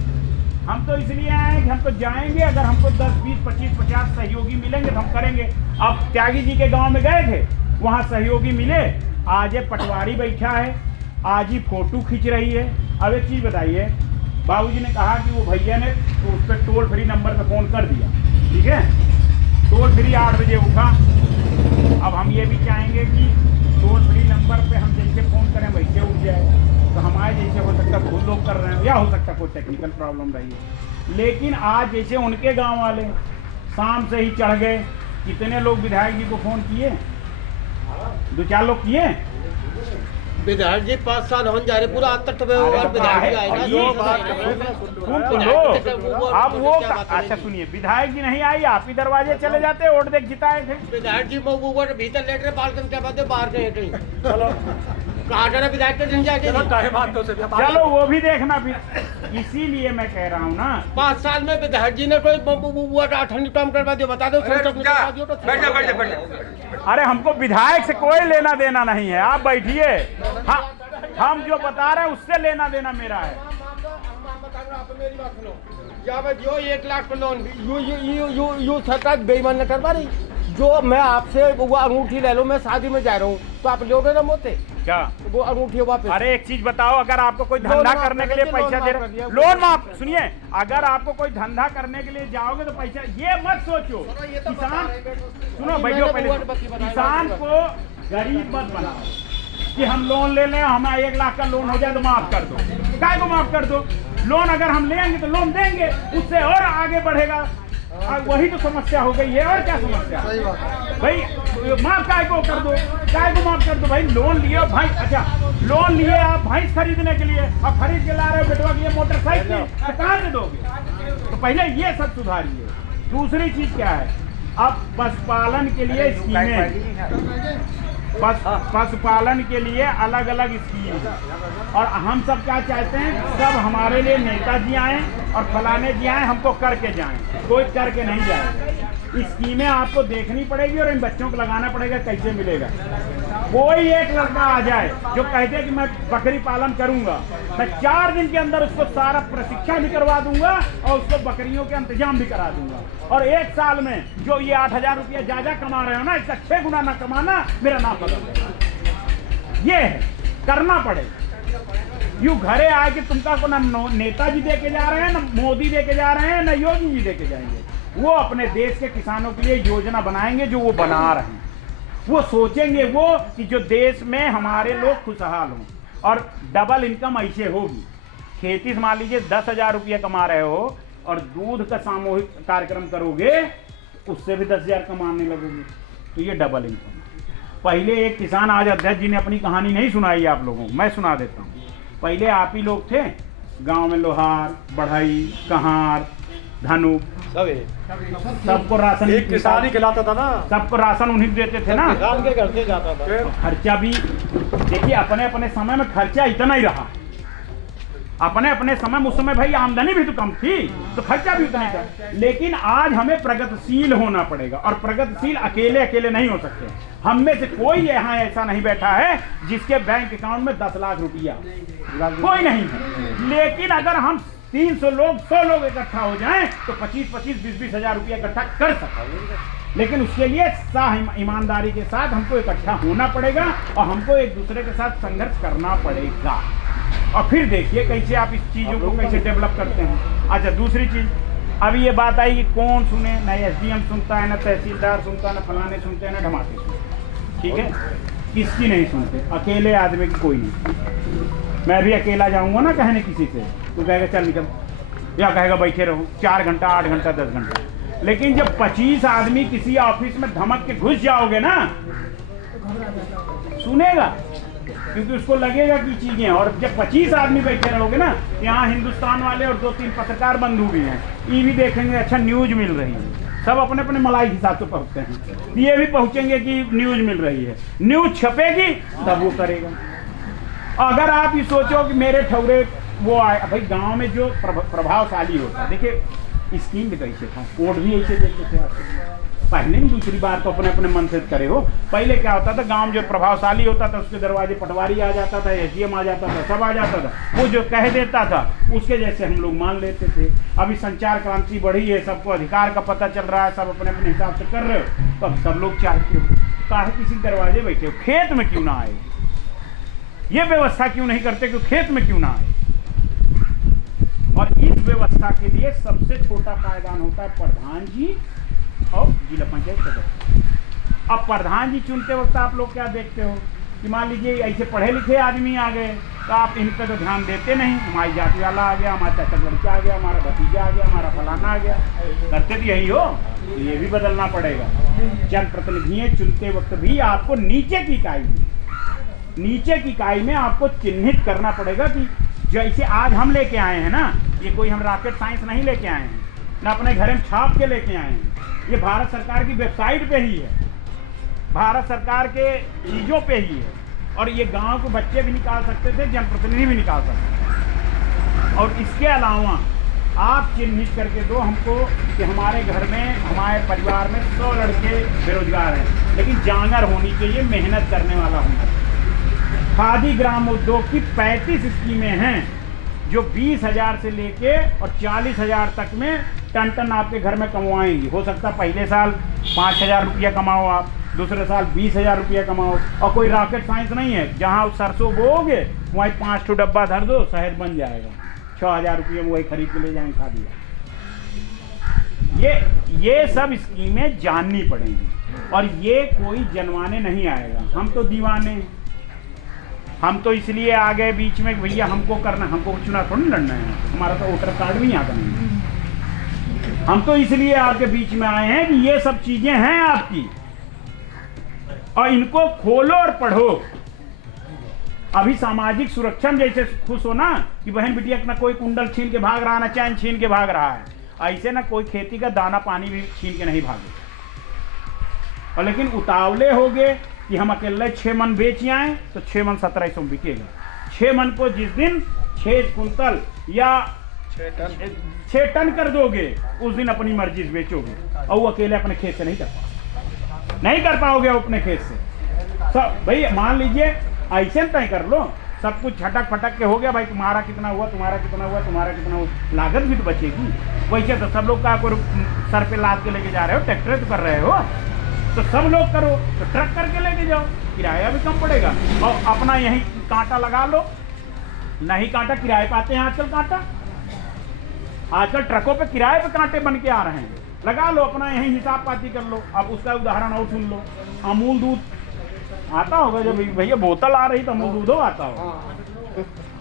हम तो इसलिए आए हैं कि हम तो जाएंगे। अगर हमको 10, 20, 25, 50 सहयोगी मिलेंगे तो हम करेंगे। अब त्यागी जी के गांव में गए थे, वहाँ सहयोगी मिले। आज ये पटवारी बैठा है, आज ही फोटो खींच रही है। अब एक चीज़ बताइए, बाबूजी ने कहा कि वो भैया ने तो उस पर टोल फ्री नंबर पे फ़ोन कर दिया, ठीक है। टोल फ्री 8 बजे उठा। अब हम ये भी चाहेंगे कि टोल फ्री नंबर पे हम जैसे फ़ोन करें वैसे उठ जाए। तो हमारे जैसे हो सकता है खुद लोग कर रहे हैं, या हो सकता है कोई टेक्निकल प्रॉब्लम रही है। लेकिन आज जैसे उनके गांव वाले शाम से ही चढ़ गए। कितने लोग विधायक जी को फ़ोन किए? 2-4 लोग किए। विधायक जी 5 साल होने जा रहे, पूरा आज तक तो विधायक जी आएगा। अब वो अच्छा सुनिए, विधायक जी नहीं आई, आप ही दरवाजे चले जाते, वोट देख जिताए थे। विधायक जी भीतर लेट रहे, बालकन के बाद बाहर गए कहीं। चलो कहा जा रहा विधायक के दिन जाके, चलो वो भी देखना फिर। इसीलिए मैं कह रहा हूँ ना, 5 साल में विधायक जी ने कोई ठंडी काम करवा दिया, बता दो। अरे हमको विधायक से कोई लेना देना नहीं है, आप बैठिए। हाँ, हम जो बता रहे हैं उससे लेना देना मेरा है। जो 1 लाख का लोन यू सरकार बेईमान न करवा रही। जो मैं आपसे वो अंगूठी ले लो, मैं शादी में जा रहा हूँ तो आप लोगे ना मोते क्या वो अंगूठी वापस? अरे एक चीज बताओ, अगर आपको कोई धंधा करने के लिए पैसा दे रहे, लोन माफ, सुनिए, अगर आपको कोई धंधा करने के लिए जाओगे तो पैसा, ये मत सोचो किसान, सुनो भैया, पहले किसान को गरीब मत बनाओ कि हम लोन ले लें, हमारा 1 लाख का लोन हो जाए तो माफ कर दो। काय को माफ कर दो? लोन अगर हम लेंगे तो लोन देंगे, उससे और आगे बढ़ेगा। वही तो समस्या हो गई है, और क्या समस्या भाई? माफ काय को कर दो, काय को माफ कर दो भाई। लोन लिए भाई, अच्छा लोन लिए आप भैंस खरीदने के लिए, अब खरीद के ला रहे हो बेटवा की मोटरसाइकिल, तो कहाँ से दोगे? तो पहले ये सब सुधारिए। दूसरी चीज क्या है, अब पशुपालन के लिए स्कीमें, पशुपालन के लिए अलग अलग स्कीम। और हम सब क्या चाहते हैं, सब हमारे लिए नेताजी आए और फलाने जी आए, हमको करके जाएं, कोई करके नहीं जाएगा। स्कीमें आपको देखनी पड़ेगी और इन बच्चों को लगाना पड़ेगा। कैसे मिलेगा? कोई एक लड़का आ जाए जो कहते कि मैं बकरी पालन करूंगा, मैं 4 दिन के अंदर उसको सारा प्रशिक्षण भी करवा दूंगा और उसको बकरियों के इंतजाम भी करा दूंगा। और 1 साल में जो ये 8,000 रुपया ज्यादा कमा रहे हो ना, इसका 6 गुना ना कमाना मेरा नाम बदल। ये है, करना पड़ेगा। यूं घरे आए कि तुमका को ना नेताजी दे के जा रहे हैं, ना मोदी दे के जा रहे हैं, ना योगी जी दे के जाएंगे। वो अपने देश के किसानों के लिए योजना बनाएंगे जो वो बना रहे हैं। वो सोचेंगे वो कि जो देश में हमारे लोग खुशहाल हों, और डबल इनकम ऐसे होगी। खेती से मान लीजिए 10,000 रुपया कमा रहे हो और दूध का सामूहिक कार्यक्रम करोगे उससे भी 10,000 कमाने लगोगे, तो ये डबल इनकम। पहले एक किसान, आज अध्यक्ष जी ने अपनी कहानी नहीं सुनाई आप लोगों को, मैं सुना देता हूँ। पहले आप ही लोग थे गांव में, लोहार, बढ़ई, कहार, धनु, सबको राशन एक किसान ही खिलाता था ना, सबको राशन उन्हीं देते थे ना। किसान के घर से जाता था। खर्चा भी देखिए, अपने अपने समय में खर्चा इतना ही रहा। अपने अपने समय, उस समय भाई आमदनी भी तो कम थी, तो खर्चा भी उतना ही था। लेकिन आज हमें प्रगतिशील होना पड़ेगा, और प्रगतिशील अकेले अकेले नहीं हो सकते। हम में से कोई यहाँ ऐसा नहीं बैठा है जिसके बैंक अकाउंट में 10 लाख रुपया, कोई नहीं है। लेकिन अगर हम 300 लोग, 100 लोग इकट्ठा हो जाएं तो 25-25, 20-20 हजार रुपया इकट्ठा कर सकते। लेकिन उसके लिए ईमानदारी के साथ हमको इकट्ठा होना पड़ेगा, और हमको एक दूसरे के साथ संघर्ष करना पड़ेगा। और फिर देखिए कैसे आप इस चीज़ों को कैसे डेवलप करते हैं। अच्छा, दूसरी चीज़, अभी ये बात आई कि कौन सुने, न SDM सुनता है, न तहसीलदार सुनता है, न फलाने सुनते हैं, न ढमाके सुनते हैं। ठीक है, किसकी नहीं सुनते, अकेले आदमी की कोई नहीं। मैं भी अकेला जाऊंगा ना कहने किसी से, तो कहेगा चल निकल, या कहेगा बैठे रहो 4 घंटा, 8 घंटा, 10 घंटा। लेकिन जब 25 आदमी किसी ऑफिस में धमक के घुस जाओगे ना, सुनेगा, क्योंकि उसको लगेगा कि चीजें। और जब 25 आदमी बैठे रहोगे ना, यहाँ हिंदुस्तान वाले और 2-3 पत्रकार बंधु भी हैं, ये भी देखेंगे अच्छा न्यूज मिल रही है। सब अपने अपने मलाई के हिसाब से पहुँचते हैं, ये भी पहुँचेंगे कि न्यूज मिल रही है, न्यूज छपेगी तब वो करेगा। अगर आप ये सोचो कि मेरे ठौरे वो आए, भाई गांव में जो प्रभावशाली होता है, देखिए स्कीम भी कैसे था, कोर्ट भी ऐसे देते थे आपको। पहले नहीं, दूसरी बार तो अपने अपने मन से करे हो। पहले क्या होता था, गांव जो प्रभावशाली होता था उसके दरवाजे पटवारी आ जाता था, SDM आ जाता था, सब आ जाता था। वो जो कह देता था उसके जैसे हम लोग मान लेते थे। अभी संचार क्रांति बढ़ी है, सबको अधिकार का पता चल रहा है, सब अपने अपने हिसाब से कर रहे हो, तो अब सब लोग चाहते हो काहे किसी दरवाजे बैठे हो, खेत में क्यों ना आए, ये व्यवस्था क्यों नहीं करते कि खेत में क्यों ना आए। और इस व्यवस्था के लिए सबसे छोटा पायदान होता है प्रधान जी और जिला पंचायत सदस्य। अब प्रधान जी चुनते वक्त आप लोग क्या देखते हो कि मान लीजिए ऐसे पढ़े लिखे आदमी आ गए, तो आप इन पर तो ध्यान देते नहीं। हमारी जाति वाला आ गया, हमारा चाचा लड़का आ गया, हमारा भतीजा आ गया, हमारा फलाना आ गया, करते तो यही हो, तो ये भी बदलना पड़ेगा। जनप्रतिनिधि चुनते वक्त भी आपको नीचे की इकाई में आपको चिन्हित करना पड़ेगा कि जैसे आज हम लेके आए हैं ना, ये कोई हम रॉकेट साइंस नहीं लेके आए हैं, ना अपने घर में छाप के लेके आए हैं, ये भारत सरकार की वेबसाइट पे ही है, भारत सरकार के चीज़ों पे ही है। और ये गांव के बच्चे भी निकाल सकते थे, जनप्रतिनिधि भी निकाल सकते थे। और इसके अलावा आप चिन्हित करके दो हमको कि हमारे घर में, हमारे परिवार में 100 लड़के बेरोजगार हैं, लेकिन जांगर होनी चाहिए, मेहनत करने वाला होना चाहिए। खादी ग्राम उद्योग की 35 स्कीमें हैं जो 20,000 से लेके और 40,000 तक में टन आपके घर में कमवाएंगी। हो सकता पहले साल 5,000 रुपया कमाओ आप, दूसरे साल 20,000 रुपया कमाओ। और कोई रॉकेट साइंस नहीं है, जहाँ सरसों बोओगे वहीं 5 ठो डब्बा धर दो, शहद बन जाएगा। 6,000 रुपये में वही खरीद के ले जाएंगे खादी। ये सब स्कीमें जाननी पड़ेंगी, और ये कोई जनवाने नहीं आएगा। हम तो दीवाने हैं, हम तो इसलिए आ गए बीच में कि भैया हमको करना, हमको चुनाव थोड़ी लड़ना है, हमारा तो वोटर कार्ड भी यहाँ का नहीं है। हम तो इसलिए आपके बीच में आए हैं कि ये सब चीजें हैं आपकी, और इनको खोलो और पढ़ो। अभी सामाजिक सुरक्षा में जैसे खुश हो ना कि बहन बिटिया ना कोई कुंडल छीन के भाग रहा, ना चैन छीन के भाग रहा है, ऐसे ना कोई खेती का दाना पानी भी छीन के नहीं भागे। और लेकिन उतावले हो गए कि हम अकेले 6 मन बेच आए तो 6 मन 1700 बिकेगा। 6 मन को जिस दिन 6 कुंतल या 6 टन कर दोगे, उस दिन अपनी मर्जी से बेचोगे, और वो अकेले अपने खेत से नहीं कर पाओगे अपने खेत से। सब भाई मान लीजिए ऐसे तय कर लो, सब कुछ झटक फटक के हो गया, भाई तुम्हारा कितना हुआ, तुम्हारा कितना हुआ, तुम्हारा कितना हुआ, लागत भी तो बचेगी। वैसे तो सब लोग का कोई सर पे लाद के लेके जा रहे हो, ट्रैक्टर तो कर रहे हो, तो सब लोग करो, तो ट्रक करके लेके जाओ, किराया भी कम पड़ेगा। और अपना यही कांटा लगा लो, नहीं कांटा किराए पे आते हैं आजकल, कांटा आजकल ट्रकों पे किराए पे कांटे बन के आ रहे हैं, लगा लो, अपना यही हिसाब पाती कर लो। अब उसका उदाहरण और सुन लो, अमूल दूध आता होगा जब भैया बोतल आ रही तो अमूल दूधो आता होगा।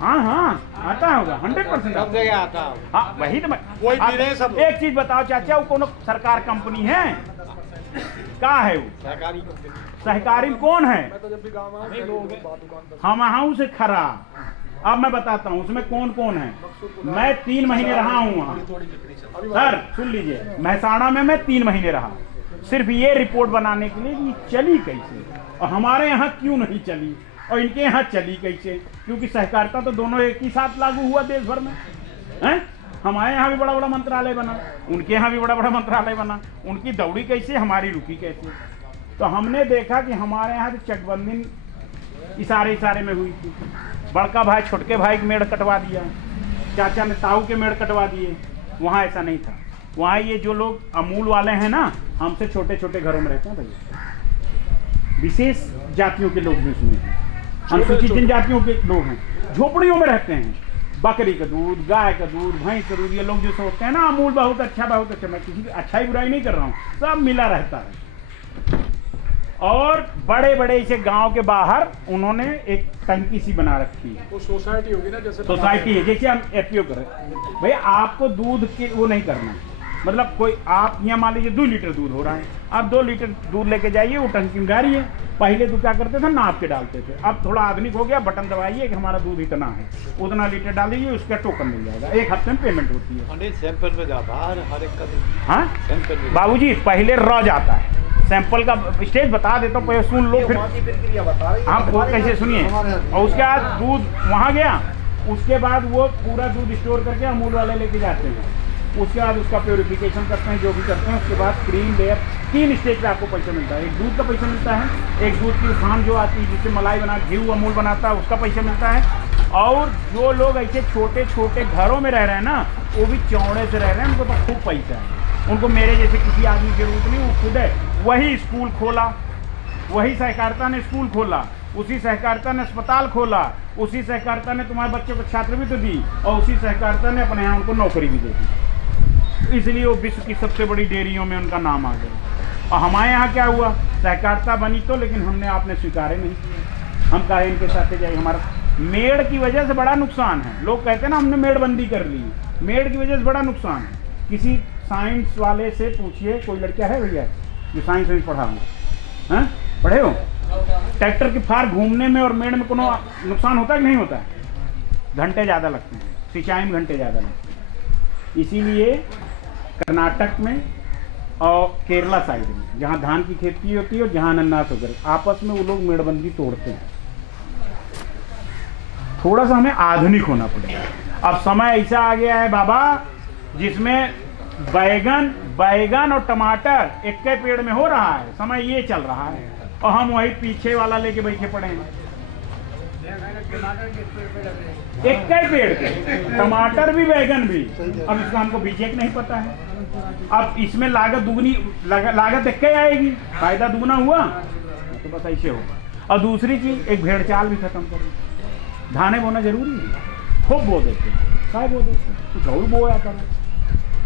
हाँ आता होगा 100% सब जगह आता है। हाँ वही तो मैं आप एक चीज बताओ चाचा, वो कोनो सरकार कंपनी है का है वो सहकारी कौन है? हम आऊँ से खरा। अब मैं बताता हूँ उसमें कौन कौन है। मैं 3 महीने रहा हूँ वहाँ सर, सुन लीजिए, महसाणा में मैं 3 महीने रहा सिर्फ ये रिपोर्ट बनाने के लिए कि चली कैसे और हमारे यहाँ क्यों नहीं चली और इनके यहाँ चली कैसे, क्योंकि सहकारिता तो दोनों एक ही साथ लागू हुआ देश भर में हैं। हमारे यहाँ भी बड़ा बड़ा मंत्रालय बना, उनके यहाँ भी बड़ा बड़ा मंत्रालय बना, उनकी दौड़ी कैसे हमारी रुकी कैसे। तो हमने देखा कि हमारे यहाँ तो चकबंदी इशारे में हुई थी। बड़का भाई छोटके भाई के मेड़ कटवा दिया, चाचा ने ताऊ के मेड़ कटवा दिए। वहाँ ऐसा नहीं था। वहाँ ये जो लोग अमूल वाले हैं ना, हमसे छोटे छोटे घरों में रहते हैं भैया, विशेष जातियों के लोग भी उसमें हैं, अनुसूचित जनजातियों के लोग हैं, झोपड़ियों में रहते हैं। बकरी का दूध, गाय का दूध, भैंस का दूध, ये लोग जो सोचते हैं ना अमूल बहुत अच्छा। मैं किसी की अच्छाई बुराई नहीं कर रहा हूँ, सब मिला रहता है। और बड़े बड़े इसे गांव के बाहर उन्होंने एक टंकी सी बना रखी है। वो सोसाइटी होगी ना, जैसे सोसाइटी है, जैसे हम एफपीओ करें भैया, आपको दूध के वो नहीं करना, मतलब कोई आप यहाँ मान लीजिए 2 लीटर दूध हो रहा है, आप 2 लीटर दूध लेके जाइए, वो टंकी में गाड़ी है। पहले तो क्या करते थे, नाप के डालते थे, अब थोड़ा आधुनिक हो गया, बटन दबाइए कि हमारा दूध इतना है, उतना लीटर डालिए, उसका टोकन मिल जाएगा, 1 हफ्ते में पेमेंट होती है। सैंपल में जाता है हर एक का। हाँ बाबूजी, पहले रॉ जाता है, सैंपल का स्टेज बता देता हूँ, पहले सुन लो, फिर आप वो कैसे सुनिए। और उसके बाद दूध वहाँ गया, उसके बाद वो पूरा दूध स्टोर करके अमूल वाले लेके जाते हैं, उसके बाद उसका प्योरिफिकेशन करते हैं, जो भी करते हैं, उसके बाद क्रीम लेयर 3 स्टेज पे आपको पैसा मिलता है। एक दूध का पैसा मिलता है, एक दूध की उफान जो आती है जिससे मलाई बना घी अमूल बनाता है, उसका पैसा मिलता है। और जो लोग ऐसे छोटे छोटे घरों में रह रहे हैं ना, वो भी चौड़े से रह रहे हैं, उनको तो खूब पैसा है, उनको मेरे जैसे किसी आदमी की जरूरत नहीं, वो खुद है। वही स्कूल खोला, वही सहकारिता ने स्कूल खोला, उसी सहकारिता ने अस्पताल खोला, उसी सहकारिता ने तुम्हारे बच्चों को छात्रवृत्ति दी, और उसी सहकारिता ने अपने यहाँ उनको नौकरी भी दे दी। इसलिए वो विश्व की सबसे बड़ी डेयरियों में उनका नाम आ गया। और हमारे यहाँ क्या हुआ, सहकारिता बनी तो, लेकिन हमने आपने स्वीकारे नहीं किया। हम कहे इनके साथ जाए, हमारा मेड़ की वजह से बड़ा नुकसान है। लोग कहते हैं ना हमने मेड़बंदी कर ली, मेड़ की वजह से बड़ा नुकसान है। किसी साइंस वाले से पूछिए, कोई लड़का है भैया जो साइंस में पढ़ा हो, हैं पढ़े हो, ट्रैक्टर की फार घूमने में और मेड़ में कोनो नुकसान होता है कि नहीं होता है? घंटे ज़्यादा लगते हैं, सिंचाई में घंटे ज़्यादा लगते हैं। इसीलिए कर्नाटक में और केरला साइड में जहाँ धान की खेती होती है और जहाँ अनानास वगैरह, आपस में वो लोग मेड़बंदी तोड़ते हैं। थोड़ा सा हमें आधुनिक होना पड़ेगा। अब समय ऐसा आ गया है बाबा जिसमें बैगन और टमाटर एक के पेड़ में हो रहा है, समय ये चल रहा है, और हम वही पीछे वाला लेके बैठे पड़े हैं। एक के पेड़ के टमाटर भी बैगन भी, अब इसका हमको बीजेक नहीं पता है। अब इसमें लागत दुगनी, लागत एक के आएगी, फायदा दुगना हुआ तो बस ऐसे होगा। और दूसरी चीज, एक भेड़ चाल भी खत्म करो। धाने बोना जरूरी है, खूब बो देते, काय बो देते, कुछ और बोया करो।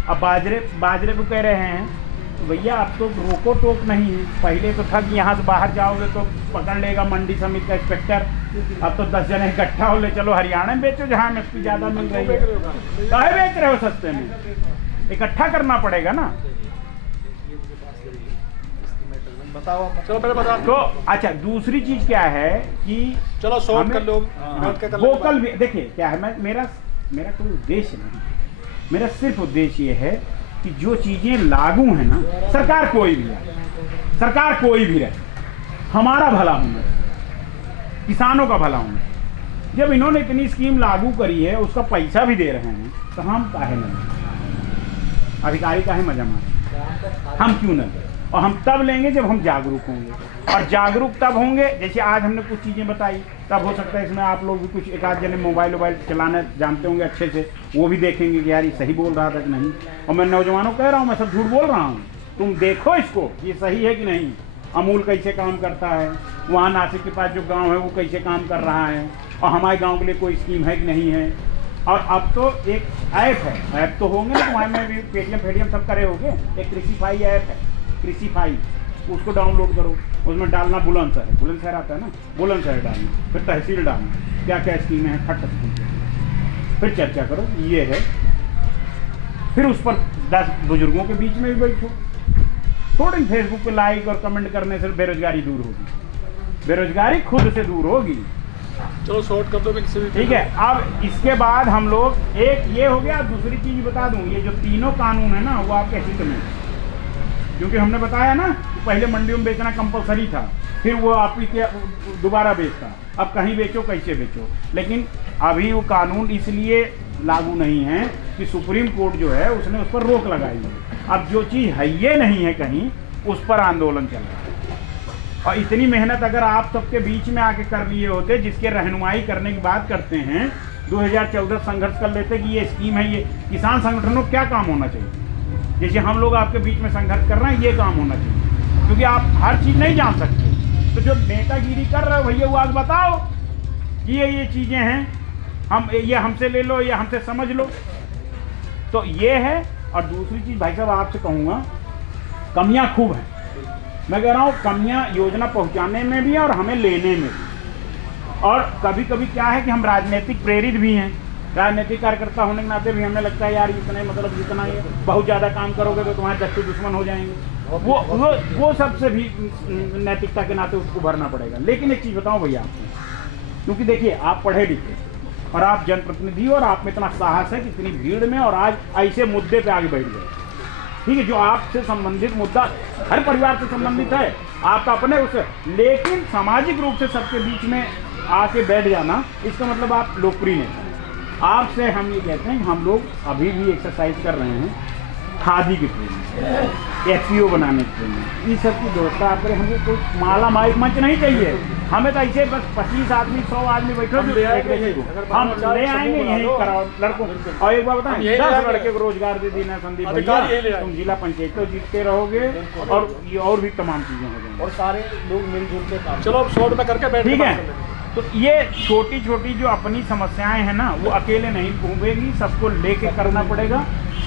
अब बाजरे को कह रहे हैं तो भैया अब तो रोको टोक नहीं है। पहले तो था कि यहाँ से बाहर जाओगे तो पकड़ लेगा मंडी समिति का इंस्पेक्टर, अब तो 10 जने इकट्ठा हो ले, चलो हरियाणा में बेचो जहाँ एमएसपी ज़्यादा मिल रही है। काहे बेच रहे हो सस्ते में, इकट्ठा करना पड़ेगा ना। बताओ, चलो पहले बता तो अच्छा, दूसरी चीज क्या है कि चलो शॉर्ट कर लो, वोकल भी देखिए क्या है, मेरा कोई उद्देश्य नहीं, मेरा सिर्फ उद्देश्य ये है कि जो चीजें लागू हैं ना, सरकार कोई भी रहे, हमारा भला होना, किसानों का भला होना। जब इन्होंने इतनी स्कीम लागू करी है, उसका पैसा भी दे रहे हैं, तो हम काहे नहीं, अधिकारी काहे मजा मारे, हम क्यों न दें? और हम तब लेंगे जब हम जागरूक होंगे, और जागरूक तब होंगे, जैसे आज हमने कुछ चीज़ें बताई, तब हो सकता है इसमें आप लोग भी कुछ एक आध जने मोबाइल चलाना जानते होंगे अच्छे से, वो भी देखेंगे कि यार ये सही बोल रहा था कि नहीं। और मैं नौजवानों कह रहा हूँ, मैं सब झूठ बोल रहा हूँ, तुम देखो इसको, ये सही है कि नहीं, अमूल कैसे काम करता है, वहाँ नासिक के पास जो गाँव है वो कैसे काम कर रहा है, और हमारे गाँव के लिए कोई स्कीम है कि नहीं है। और अब तो एक ऐप तो होंगे ना, तुम्हारे में भी पेटीएम सब करे होंगे, एक कृषिफाई ऐप है, कृषिफाई, उसको डाउनलोड करो, उसमें डालना बुलंदशहर, बुलंदशहर आता है ना, बुलंदशहर डालना, फिर तहसील डालना, क्या क्या स्कीमें हैं खट फिर चर्चा करो, ये है। फिर उस पर 10 बुजुर्गों के बीच में भी बैठो। थोड़ी फेसबुक पे लाइक और कमेंट करने से बेरोजगारी दूर होगी, बेरोजगारी खुद से दूर होगी। चलो शॉर्ट कर दो, ठीक है। अब इसके बाद हम लोग एक ये हो गया। दूसरी चीज बता दूं, ये जो तीनों कानून है ना, वो आपके हित में, क्योंकि हमने बताया ना पहले मंडियों में बेचना कंपलसरी था, फिर वो आप दोबारा बेचता, अब कहीं बेचो कैसे बेचो। लेकिन अभी वो कानून इसलिए लागू नहीं है कि सुप्रीम कोर्ट जो है उसने उस पर रोक लगाई है। अब जो चीज़ है ये नहीं है कहीं, उस पर आंदोलन चल रहा है। और इतनी मेहनत अगर आप सबके बीच में आके कर लिए होते, जिसके रहनुमाई करने की बात करते हैं, 2014 संघर्ष कर लेते कि ये स्कीम है, ये किसान संगठनों को क्या काम होना चाहिए, जैसे हम लोग आपके बीच में संघर्ष कर रहे हैं, ये काम होना चाहिए। क्योंकि आप हर चीज़ नहीं जान सकते, तो जो नेतागिरी कर रहे हो भैया वो आज बताओ कि ये चीज़ें हैं, हम ये हमसे ले लो, ये हमसे समझ लो, तो ये है। और दूसरी चीज़ भाई साहब आपसे कहूँगा, कमियाँ खूब हैं। मैं कह रहा हूँ कमियाँ योजना पहुँचाने में भी और हमें लेने में भी। और कभी कभी क्या है कि हम राजनीतिक प्रेरित भी हैं, राजनीतिक कार्यकर्ता होने के नाते भी हमें लगता है यार इतने मतलब जितना ये बहुत ज़्यादा काम करोगे तो तुम्हारे दस्ते दुश्मन हो जाएंगे, वो सबसे भी नैतिकता के नाते उसको भरना पड़ेगा। लेकिन एक चीज़ बताऊँ भैया आपको, क्योंकि देखिए आप पढ़े लिखे और आप जनप्रतिनिधि और आप में इतना साहस है कि इतनी भीड़ में और आज ऐसे मुद्दे पे आगे बैठ गए, ठीक है, जो आपसे संबंधित मुद्दा हर परिवार से संबंधित है, आप तो अपने उसे, लेकिन सामाजिक रूप से सबके बीच में आके बैठ जाना, इसका मतलब आप लोकप्रिय नहीं। आपसे हम ये कहते हैं कि हम लोग अभी भी एक्सरसाइज कर रहे हैं खादी की ट्रेनिंग, FPO बनाने की ट्रेनिंग, इस सब की व्यवस्था आप करें। हमें कोई माला माइक मंच नहीं चाहिए, हमें तो ऐसे बस 25 आदमी 100 आदमी बैठो, हम ले आएंगे यहीं कराओ लड़कों। और एक बार बताएं, 10 लड़के को रोजगार दे देना संदीप भैया, तुम जिला पंचायत तो जीतते रहोगे और ये और भी तमाम चीजें हो जाएंगी और सारे लोग मिलजुल के काम। चलो अब शॉर्ट में करके बैठ, ठीक है। तो ये छोटी छोटी जो अपनी समस्याएं हैं ना, वो अकेले नहीं घूमेगी, सबको लेके करना पड़ेगा।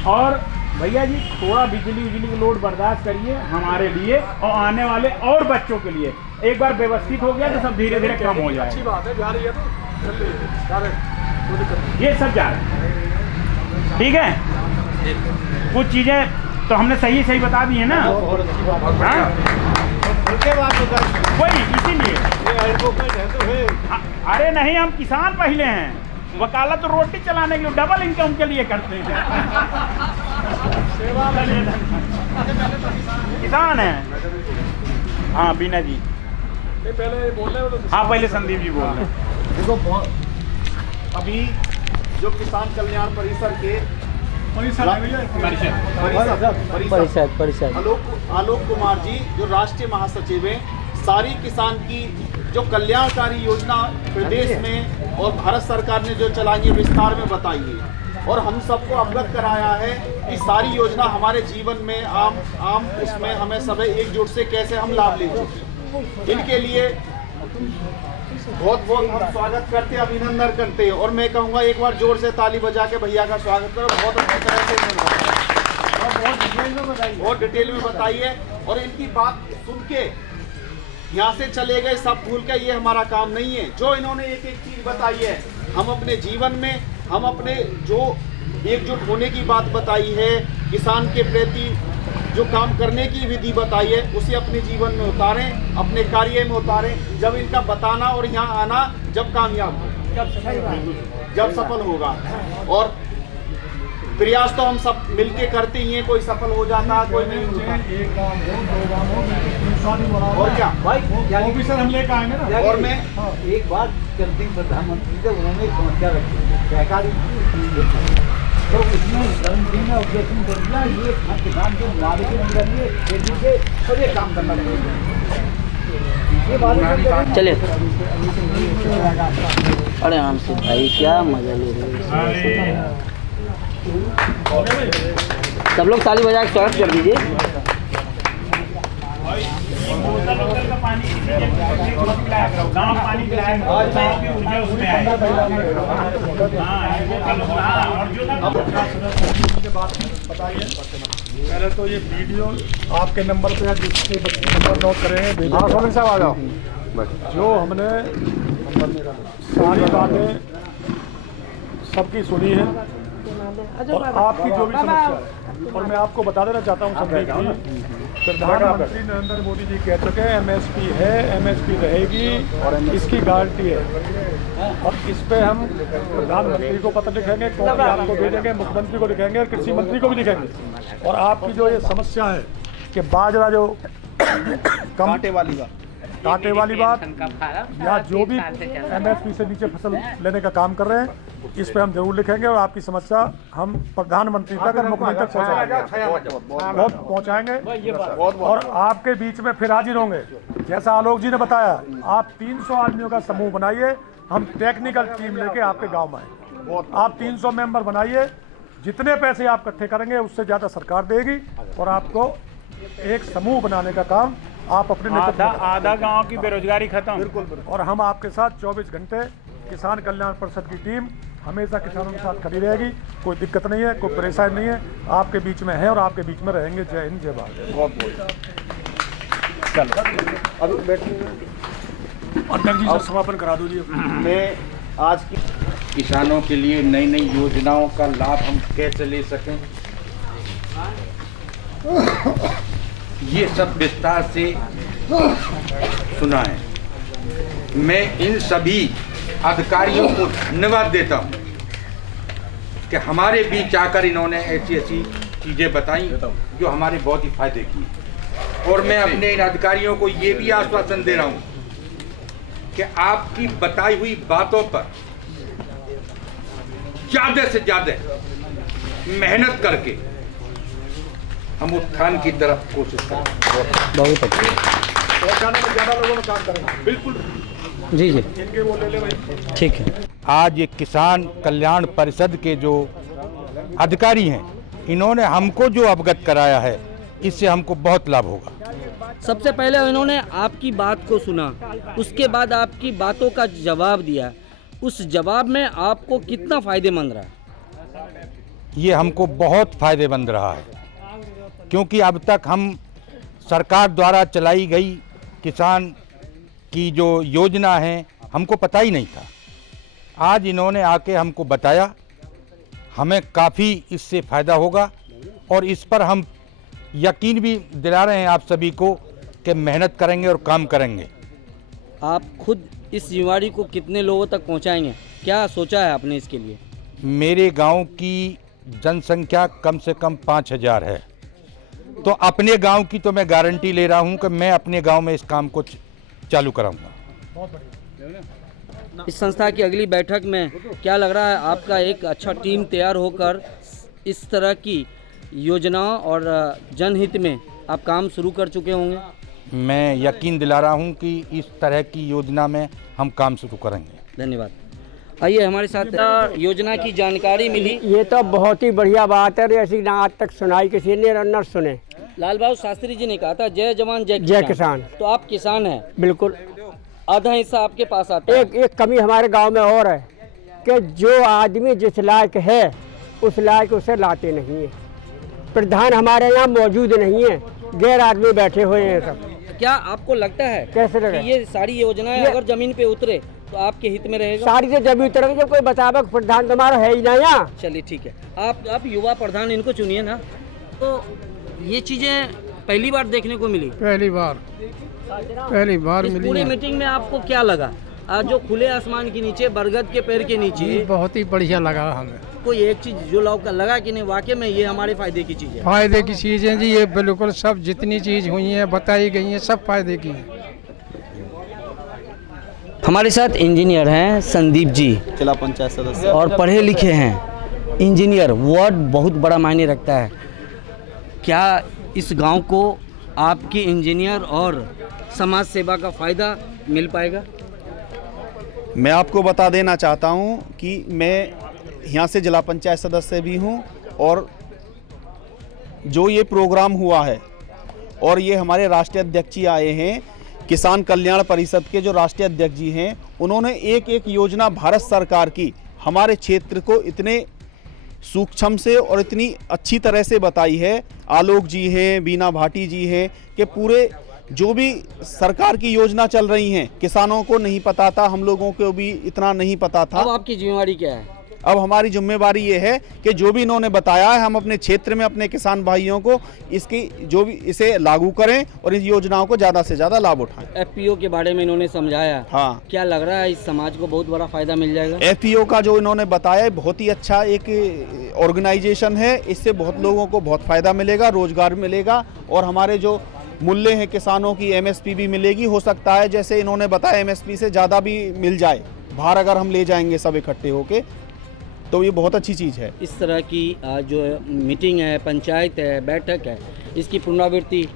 और भैया जी थोड़ा बिजली का लोड बर्दाश्त करिए हमारे लिए और आने वाले और बच्चों के लिए। एक बार व्यवस्थित हो गया तो सब धीरे धीरे कम हो जाएगा। अच्छी बात है, जा रही है तो जा रहे, ये सब जा रहे हैं, ठीक है। कुछ चीज़ें तो हमने सही बता दी है ना, वही इसीलिए। अरे नहीं, हम किसान पहले हैं, वकालत तो रोटी चलाने के लिए डबल इनकम के लिए करते हैं, किसान है। हाँ बीना जी पहले बोल रहे हो तो, हाँ पहले संदीप जी बोल रहे हैं। देखो अभी जो किसान कल्याण परिषद के परिषद आलोक कुमार जी जो राष्ट्रीय महासचिव हैं, सारी किसान की जो कल्याणकारी योजना प्रदेश में और भारत सरकार ने जो चलाई है विस्तार में बताई है और हम सबको अवगत कराया है कि सारी योजना हमारे जीवन में आम उसमें हमें सब एकजुट से कैसे हम लाभ ले सकें। इनके लिए बहुत बहुत हम स्वागत करते हैं, अभिनंदन करते हैं। और मैं कहूँगा एक बार जोर से ताली बजा के भैया का स्वागत करो। बहुत अच्छी तरह से बहुत डिटेल में बताई है और इनकी बात सुन के यहाँ से चले गए सब भूल के, ये हमारा काम नहीं है। जो इन्होंने एक एक चीज़ बताई है, हम अपने जीवन में हम अपने जो एकजुट होने की बात बताई है, किसान के प्रति जो काम करने की विधि बताई है, उसे अपने जीवन में उतारें, अपने कार्य में उतारें। जब इनका बताना और यहाँ आना जब कामयाब हो, जब सफल होगा। और प्रयास तो हम सब मिलके करते ही हैं, कोई सफल हो जाता कोई नहीं होता। और क्या भाई ऑफिसर हम लेकर आएंगे ना। और मैं एक बात करते हैं, प्रधानमंत्री जब उन्होंने समस्या रखी सहकारी तो उसमें में ऑब्जेक्शन कर दिया, ये किसान के मुआवजे के अंदर ये और ये काम करना चाहिए। ये बात चले अरे आराम से भाई, क्या मजा ले रहे हो। सब लोग ताली बजा के स्वागत कर दीजिए। बोतल वोतल का पानी पिलाया करो, गाँव पानी पिलाया करो, गाँव की ऊर्जा उसमें आए। हाँ, वो कल होगा। और जो ना बताइए, पहले तो ये वीडियो आपके नंबर पे जिसके बच्चे नंबर नोट करेंगे, आ जाओ। जो हमने सारी बातें सबकी सुनी है और आपकी जो भी समस्या है, और मैं आपको बता देना चाहता हूँ संदीप जी, प्रधानमंत्री नरेंद्र मोदी जी कह चुके हैं एमएसपी है, एमएसपी रहेगी और इसकी गारंटी है। और इस पे हम प्रधानमंत्री को पत्र लिखेंगे, कॉपी आपको भेजेंगे, मुख्यमंत्री को लिखेंगे और कृषि मंत्री को भी लिखेंगे। और आपकी जो ये समस्या है कि बाजरा जो कांटे वाली बात या जो भी एमएसपी से नीचे फसल लेने का काम कर रहे हैं, इस पे हम जरूर लिखेंगे और आपकी समस्या हम प्रधानमंत्री तक और मुख्यमंत्री तक पहुंचाएंगे और आपके बीच में फिर हाजिर होंगे। जैसा आलोक जी ने बताया, आप 300 आदमियों का समूह बनाइए, हम टेक्निकल टीम लेके आपके गांव में आएंगे। आप 300 मेंबर बनाइए, जितने पैसे आप इकट्ठे करेंगे उससे ज़्यादा सरकार देगी और आपको एक समूह बनाने का काम आप अपने आधा गांव की बेरोजगारी खत्म। बिल्कुल। और हम आपके साथ 24 घंटे, किसान कल्याण परिषद की टीम हमेशा किसानों के साथ खड़ी रहेगी। कोई दिक्कत नहीं है, कोई परेशानी नहीं है, आपके बीच में है और आपके बीच में रहेंगे। जय हिंद, जय भारत। अभी अध्यक्ष जी से समापन करा दो जी। मैं आज की किसानों के लिए नई नई योजनाओं का लाभ हम कैसे ले सकें, ये सब विस्तार से सुना है। मैं इन सभी अधिकारियों को धन्यवाद देता हूँ कि हमारे बीच आकर इन्होंने ऐसी ऐसी चीज़ें बताई जो हमारे बहुत ही फायदे की। और मैं अपने इन अधिकारियों को ये भी आश्वासन दे रहा हूँ कि आपकी बताई हुई बातों पर ज़्यादा से ज़्यादा मेहनत करके हम उत्थान की तरफ कोशिश करें। बहुत अच्छे। पहुंचाने में ज़्यादा लोगों में काम करेंगे। बिल्कुल जी जी, इनके वो ले ले भाई। ठीक है। आज ये किसान कल्याण परिषद के जो अधिकारी हैं, इन्होंने हमको जो अवगत कराया है, इससे हमको बहुत लाभ होगा। सबसे पहले इन्होंने आपकी बात को सुना, उसके बाद आपकी बातों का जवाब दिया। उस जवाब में आपको कितना फायदेमंद रहा? ये हमको बहुत फायदेमंद रहा है, क्योंकि अब तक हम सरकार द्वारा चलाई गई किसान की जो योजना है हमको पता ही नहीं था। आज इन्होंने आके हमको बताया, हमें काफ़ी इससे फ़ायदा होगा और इस पर हम यकीन भी दिला रहे हैं आप सभी को कि मेहनत करेंगे और काम करेंगे। आप खुद इस बीमारी को कितने लोगों तक पहुंचाएंगे, क्या सोचा है आपने इसके लिए? मेरे गांव की जनसंख्या कम से कम 5000 है, तो अपने गांव की तो मैं गारंटी ले रहा हूं कि मैं अपने गांव में इस काम को चालू कराऊंगा। इस संस्था की अगली बैठक में क्या लग रहा है, आपका एक अच्छा टीम तैयार होकर इस तरह की योजनाओं और जनहित में आप काम शुरू कर चुके होंगे? मैं यकीन दिला रहा हूं कि इस तरह की योजना में हम काम शुरू करेंगे। धन्यवाद। आइए हमारे साथ योजना की जानकारी मिली। ये तो बहुत ही बढ़िया बात है, ऐसी ना आज तक सुनाई किसी ने न सुने। लाल बहादुर शास्त्री जी ने कहा था जय जवान जय किसान। तो आप किसान हैं? बिल्कुल। आधा हिस्सा आपके पास आता है। एक कमी हमारे गांव में और है कि जो आदमी जिस लायक है उस लायक उसे लाते नहीं है। प्रधान हमारे यहाँ मौजूद नहीं है, गैर आदमी बैठे हुए हैं सब। क्या आपको लगता है कैसे लगा? कि ये सारी योजनाएं अगर जमीन पे उतरे तो आपके हित में रहेगा? सारी से जब उतरेंगे, जब कोई बतावे प्रधान तुम्हारा है ही ना यहाँ। चलिए ठीक है, आप युवा प्रधान इनको चुनिए ना। तो ये चीजें पहली बार देखने को मिली? पहली बार इस पूरी मीटिंग में आपको क्या लगा? आज जो खुले आसमान के नीचे, बरगद के पेड़ के नीचे, बहुत ही बढ़िया लगा हमें। कोई एक चीज जो लगा कि नहीं वाकई में ये हमारे फायदे की चीज है? फायदे की चीजें जी, ये बिल्कुल सब जितनी चीज हुई है बताई गई है सब फायदे की है। हमारे साथ इंजीनियर हैं संदीप जी, जिला पंचायत सदस्य और पढ़े लिखे हैं। इंजीनियर वर्ड बहुत बड़ा मायने रखता है। क्या इस गांव को आपकी इंजीनियर और समाज सेवा का फ़ायदा मिल पाएगा? मैं आपको बता देना चाहता हूं कि मैं यहाँ से जिला पंचायत सदस्य भी हूं और जो ये प्रोग्राम हुआ है और ये हमारे राष्ट्रीय अध्यक्ष जी आए हैं, किसान कल्याण परिषद के जो राष्ट्रीय अध्यक्ष जी हैं, उन्होंने एक एक योजना भारत सरकार की हमारे क्षेत्र को इतने सूक्ष्म से और इतनी अच्छी तरह से बताई है। आलोक जी हैं, बीना भाटी जी हैं, कि पूरे जो भी सरकार की योजना चल रही हैं किसानों को नहीं पता था, हम लोगों को भी इतना नहीं पता था। अब आपकी जिम्मेवारी क्या है? अब हमारी जिम्मेवारी ये है कि जो भी इन्होंने बताया है हम अपने क्षेत्र में अपने किसान भाइयों को इसकी जो भी इसे लागू करें और इस योजनाओं को ज़्यादा से ज़्यादा लाभ उठाएं। एफपीओ के बारे में इन्होंने समझाया, हाँ, क्या लग रहा है इस समाज को बहुत बड़ा फायदा मिल जाएगा? एफपीओ का जो इन्होंने बताया बहुत ही अच्छा एक ऑर्गेनाइजेशन है, इससे बहुत लोगों को बहुत फायदा मिलेगा, रोजगार मिलेगा और हमारे जो मूल्य हैं किसानों की एमएसपी भी मिलेगी। हो सकता है जैसे इन्होंने बताया एमएसपी से ज़्यादा भी मिल जाए बाहर, अगर हम ले जाएंगे सब इकट्ठे होके, तो ये बहुत अच्छी चीज़ है। इस तरह की जो मीटिंग है, पंचायत है, बैठक है, इसकी पुनरावृत्ति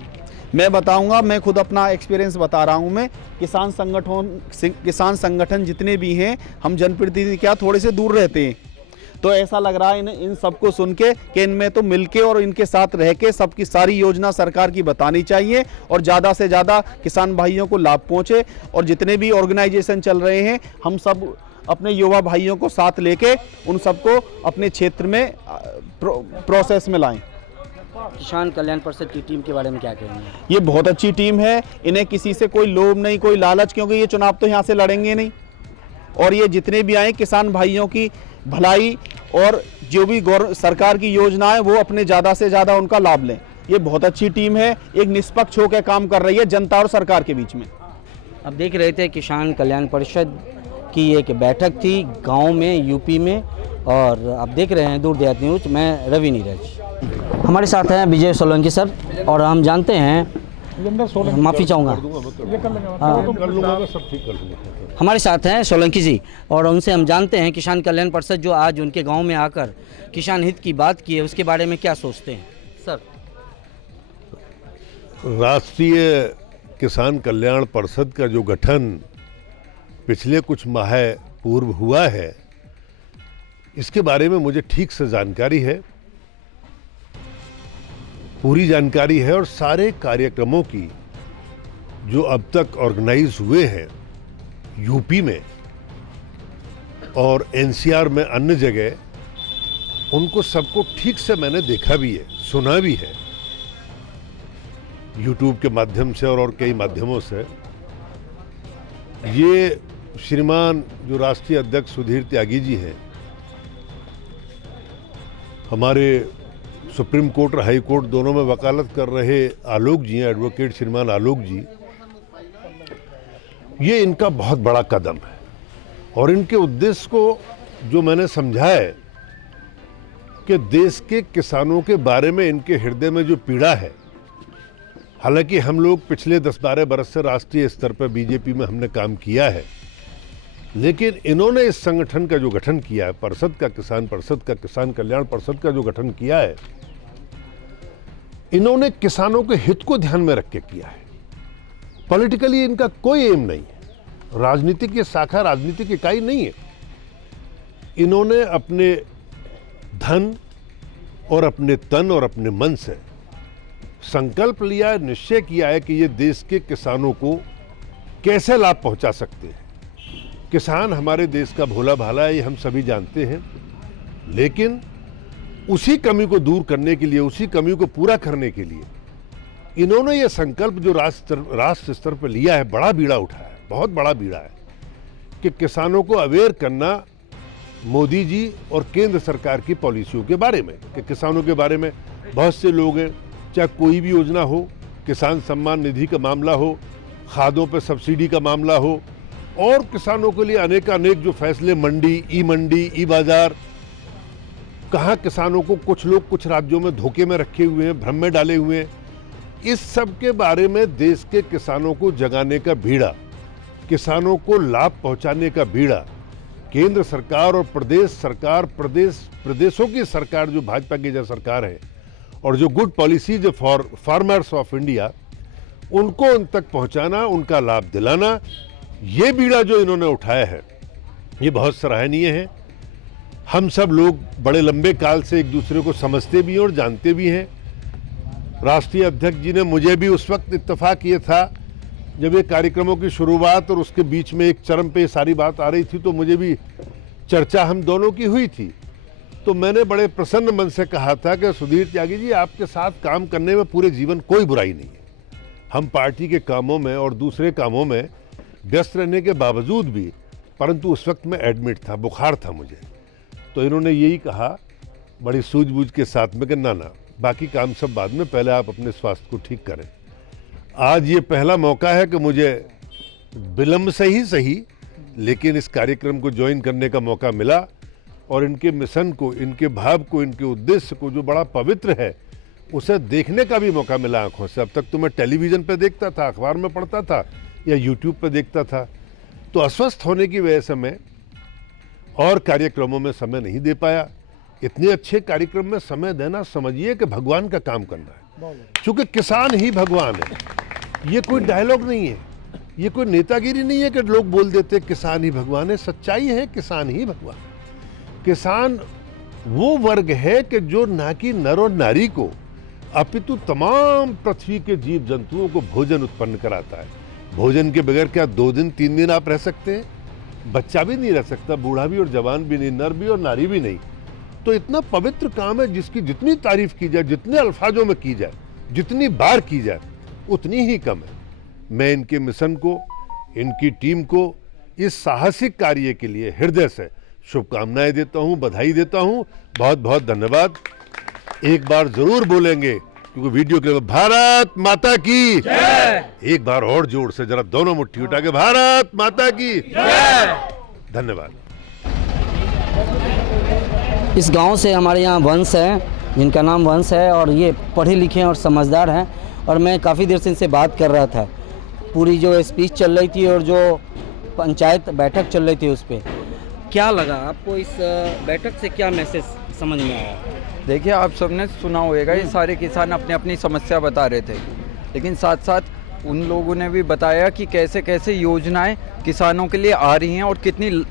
मैं बताऊंगा। मैं खुद अपना एक्सपीरियंस बता रहा हूं। मैं किसान संगठन जितने भी हैं, हम जनप्रतिनिधि क्या थोड़े से दूर रहते हैं, तो ऐसा लग रहा है इन सबको सुन के कि इनमें तो मिलके और इनके साथ रह के सबकी सारी योजना सरकार की बतानी चाहिए और ज़्यादा से ज़्यादा किसान भाइयों को लाभ पहुँचे। और जितने भी ऑर्गेनाइजेशन चल रहे हैं, हम सब अपने युवा भाइयों को साथ लेके उन सबको अपने क्षेत्र में प्रोसेस में लाएं। किसान कल्याण परिषद की टीम के बारे में क्या कहेंगे? ये बहुत अच्छी टीम है, इन्हें किसी से कोई लोभ नहीं, कोई लालच, क्योंकि ये चुनाव तो यहाँ से लड़ेंगे नहीं। और ये जितने भी आए किसान भाइयों की भलाई और जो भी सरकार की योजना है वो अपने ज़्यादा से ज़्यादा उनका लाभ लें। ये बहुत अच्छी टीम है, एक निष्पक्ष होकर काम कर रही है जनता और सरकार के बीच में। अब देख रहे थे किसान कल्याण परिषद की एक बैठक थी गांव में, यूपी में, और आप देख रहे हैं दूर देहात न्यूज। मैं रवि नीरज, हमारे साथ हैं विजय सोलंकी सर, और हम जानते हैं, माफ़ी चाहूँगा, हमारे साथ हैं सोलंकी जी, और उनसे हम जानते हैं किसान कल्याण परिषद जो आज उनके गांव में आकर किसान हित की बात की है, उसके बारे में क्या सोचते हैं सर? राष्ट्रीय किसान कल्याण परिषद का जो गठन पिछले कुछ माह पूर्व हुआ है, इसके बारे में मुझे ठीक से जानकारी है, पूरी जानकारी है। और सारे कार्यक्रमों की जो अब तक ऑर्गेनाइज हुए हैं यूपी में और एनसीआर में, अन्य जगह, उनको सबको ठीक से मैंने देखा भी है, सुना भी है, यूट्यूब के माध्यम से और कई माध्यमों से। ये श्रीमान जो राष्ट्रीय अध्यक्ष सुधीर त्यागी जी हैं, हमारे सुप्रीम कोर्ट और हाई कोर्ट दोनों में वकालत कर रहे आलोक जी हैं, एडवोकेट श्रीमान आलोक जी, ये इनका बहुत बड़ा कदम है। और इनके उद्देश्य को जो मैंने समझा है कि देश के किसानों के बारे में इनके हृदय में जो पीड़ा है, हालांकि हम लोग पिछले 10-12 बरस से राष्ट्रीय स्तर पर बीजेपी में हमने काम किया है, लेकिन इन्होंने इस संगठन का जो गठन किया है, परिषद का, किसान परिषद का, किसान कल्याण परिषद का जो गठन किया है, इन्होंने किसानों के हित को ध्यान में रख के किया है। पॉलिटिकली इनका कोई एम नहीं है, राजनीतिक ये शाखा, राजनीतिक इकाई नहीं है। इन्होंने अपने धन और अपने तन और अपने मन से संकल्प लिया है, निश्चय किया है कि ये देश के किसानों को कैसे लाभ पहुंचा सकते हैं। किसान हमारे देश का भोला भाला है, ये हम सभी जानते हैं, लेकिन उसी कमी को दूर करने के लिए, उसी कमी को पूरा करने के लिए इन्होंने ये संकल्प जो राष्ट्र स्तर पर लिया है, बड़ा बीड़ा उठाया है, बहुत बड़ा बीड़ा है, कि किसानों को अवेयर करना मोदी जी और केंद्र सरकार की पॉलिसियों के बारे में। कि किसानों के बारे में बहुत से लोग हैं, चाहे कोई भी योजना हो, किसान सम्मान निधि का मामला हो, खादों पर सब्सिडी का मामला हो, और किसानों के लिए अनेक जो फैसले, मंडी, ई बाजार, कहाँ किसानों को कुछ लोग कुछ राज्यों में धोखे में रखे हुए हैं, भ्रम में डाले हुए हैं, इस सब के बारे में देश के किसानों को जगाने का बीड़ा, किसानों को लाभ पहुंचाने का बीड़ा केंद्र सरकार और प्रदेश सरकार, प्रदेशों की सरकार जो भाजपा की जो सरकार है, और जो good policies for farmers of India, उनको उन तक पहुंचाना, उनका लाभ दिलाना, ये बीड़ा जो इन्होंने उठाया है, ये बहुत सराहनीय है। हम सब लोग बड़े लंबे काल से एक दूसरे को समझते भी हैं और जानते भी हैं। राष्ट्रीय अध्यक्ष जी ने मुझे भी उस वक्त इत्तेफाक ये था जब ये कार्यक्रमों की शुरुआत और उसके बीच में एक चरम पे सारी बात आ रही थी, तो मुझे भी चर्चा हम दोनों की हुई थी। तो मैंने बड़े प्रसन्न मन से कहा था कि सुधीर त्यागी जी, आपके साथ काम करने में पूरे जीवन कोई बुराई नहीं है। हम पार्टी के कामों में और दूसरे कामों में व्यस्त रहने के बावजूद भी, परंतु उस वक्त मैं एडमिट था, बुखार था मुझे, तो इन्होंने यही कहा बड़ी सूझबूझ के साथ में कि ना बाकी काम सब बाद में, पहले आप अपने स्वास्थ्य को ठीक करें। आज ये पहला मौका है कि मुझे विलंब से ही सही लेकिन इस कार्यक्रम को ज्वाइन करने का मौका मिला और इनके मिशन को, इनके भाव को, इनके उद्देश्य को जो बड़ा पवित्र है उसे देखने का भी मौका मिला आंखों से। अब तक तो मैं टेलीविज़न पे देखता था, अखबार में पढ़ता था या यूट्यूब पे देखता था, तो अस्वस्थ होने की वजह से मैं और कार्यक्रमों में समय नहीं दे पाया। इतने अच्छे कार्यक्रम में समय देना समझिए कि भगवान का काम करना है, क्योंकि किसान ही भगवान है। ये कोई डायलॉग नहीं है, ये कोई नेतागिरी नहीं है कि लोग बोल देते किसान ही भगवान है। सच्चाई है, किसान ही भगवान। किसान वो वर्ग है कि जो ना कि नर और नारी को अपितु तमाम पृथ्वी के जीव जंतुओं को भोजन उत्पन्न कराता है। भोजन के बगैर क्या 2 दिन 3 दिन आप रह सकते हैं? बच्चा भी नहीं रह सकता, बूढ़ा भी और जवान भी नहीं, नर भी और नारी भी नहीं। तो इतना पवित्र काम है जिसकी जितनी तारीफ की जाए, जितने अल्फाजों में की जाए, जितनी बार की जाए उतनी ही कम है। मैं इनके मिशन को, इनकी टीम को इस साहसिक कार्य के लिए हृदय से शुभकामनाएं देता हूं, बधाई देता हूं। बहुत बहुत धन्यवाद। एक बार जरूर बोलेंगे क्योंकि वीडियो के लिए भारत माता की जय। एक बार और जोर से जरा दोनों मुट्ठी उठा के भारत माता की जय। धन्यवाद। इस गांव से हमारे यहाँ वंश है, जिनका नाम वंश है, और ये पढ़े लिखे हैं और समझदार हैं। और मैं काफ़ी देर से इनसे बात कर रहा था, पूरी जो स्पीच चल रही थी और जो पंचायत बैठक चल रही थी उस पर क्या लगा आपको? इस बैठक से क्या मैसेज समझ में आया? देखिए, आप सबने सुना होगा, ये सारे किसान अपनी अपनी समस्या बता रहे थे, लेकिन साथ साथ उन लोगों ने भी बताया कि कैसे कैसे योजनाएं किसानों के लिए आ रही हैं और कितनी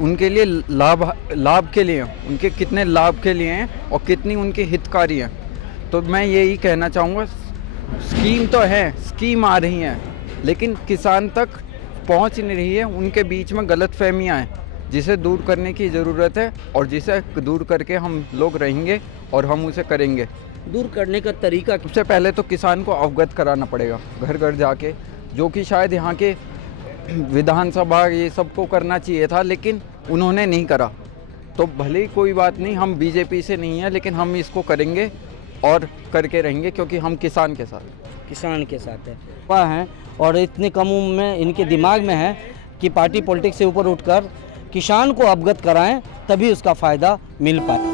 उनके लिए लाभ के लिए, उनके कितने लाभ के लिए हैं और कितनी उनके हितकारी हैं। तो मैं यही कहना चाहूँगा, स्कीम तो है, स्कीम आ रही हैं, लेकिन किसान तक पहुँच नहीं रही है। उनके बीच में गलतफहमियाँ हैं जिसे दूर करने की ज़रूरत है, और जिसे दूर करके हम लोग रहेंगे और हम उसे करेंगे। दूर करने का तरीका सबसे पहले तो किसान को अवगत कराना पड़ेगा घर घर जाके, जो कि शायद यहाँ के विधानसभा ये सबको करना चाहिए था, लेकिन उन्होंने नहीं करा। तो भले ही कोई बात नहीं, हम बीजेपी से नहीं है, लेकिन हम इसको करेंगे और करके रहेंगे, क्योंकि हम किसान के साथ है वह हैं। और इतनी कम उम्र में इनके दिमाग में है कि पार्टी पॉलिटिक्स से ऊपर उठकर किसान को अवगत कराएं, तभी उसका फ़ायदा मिल पाए।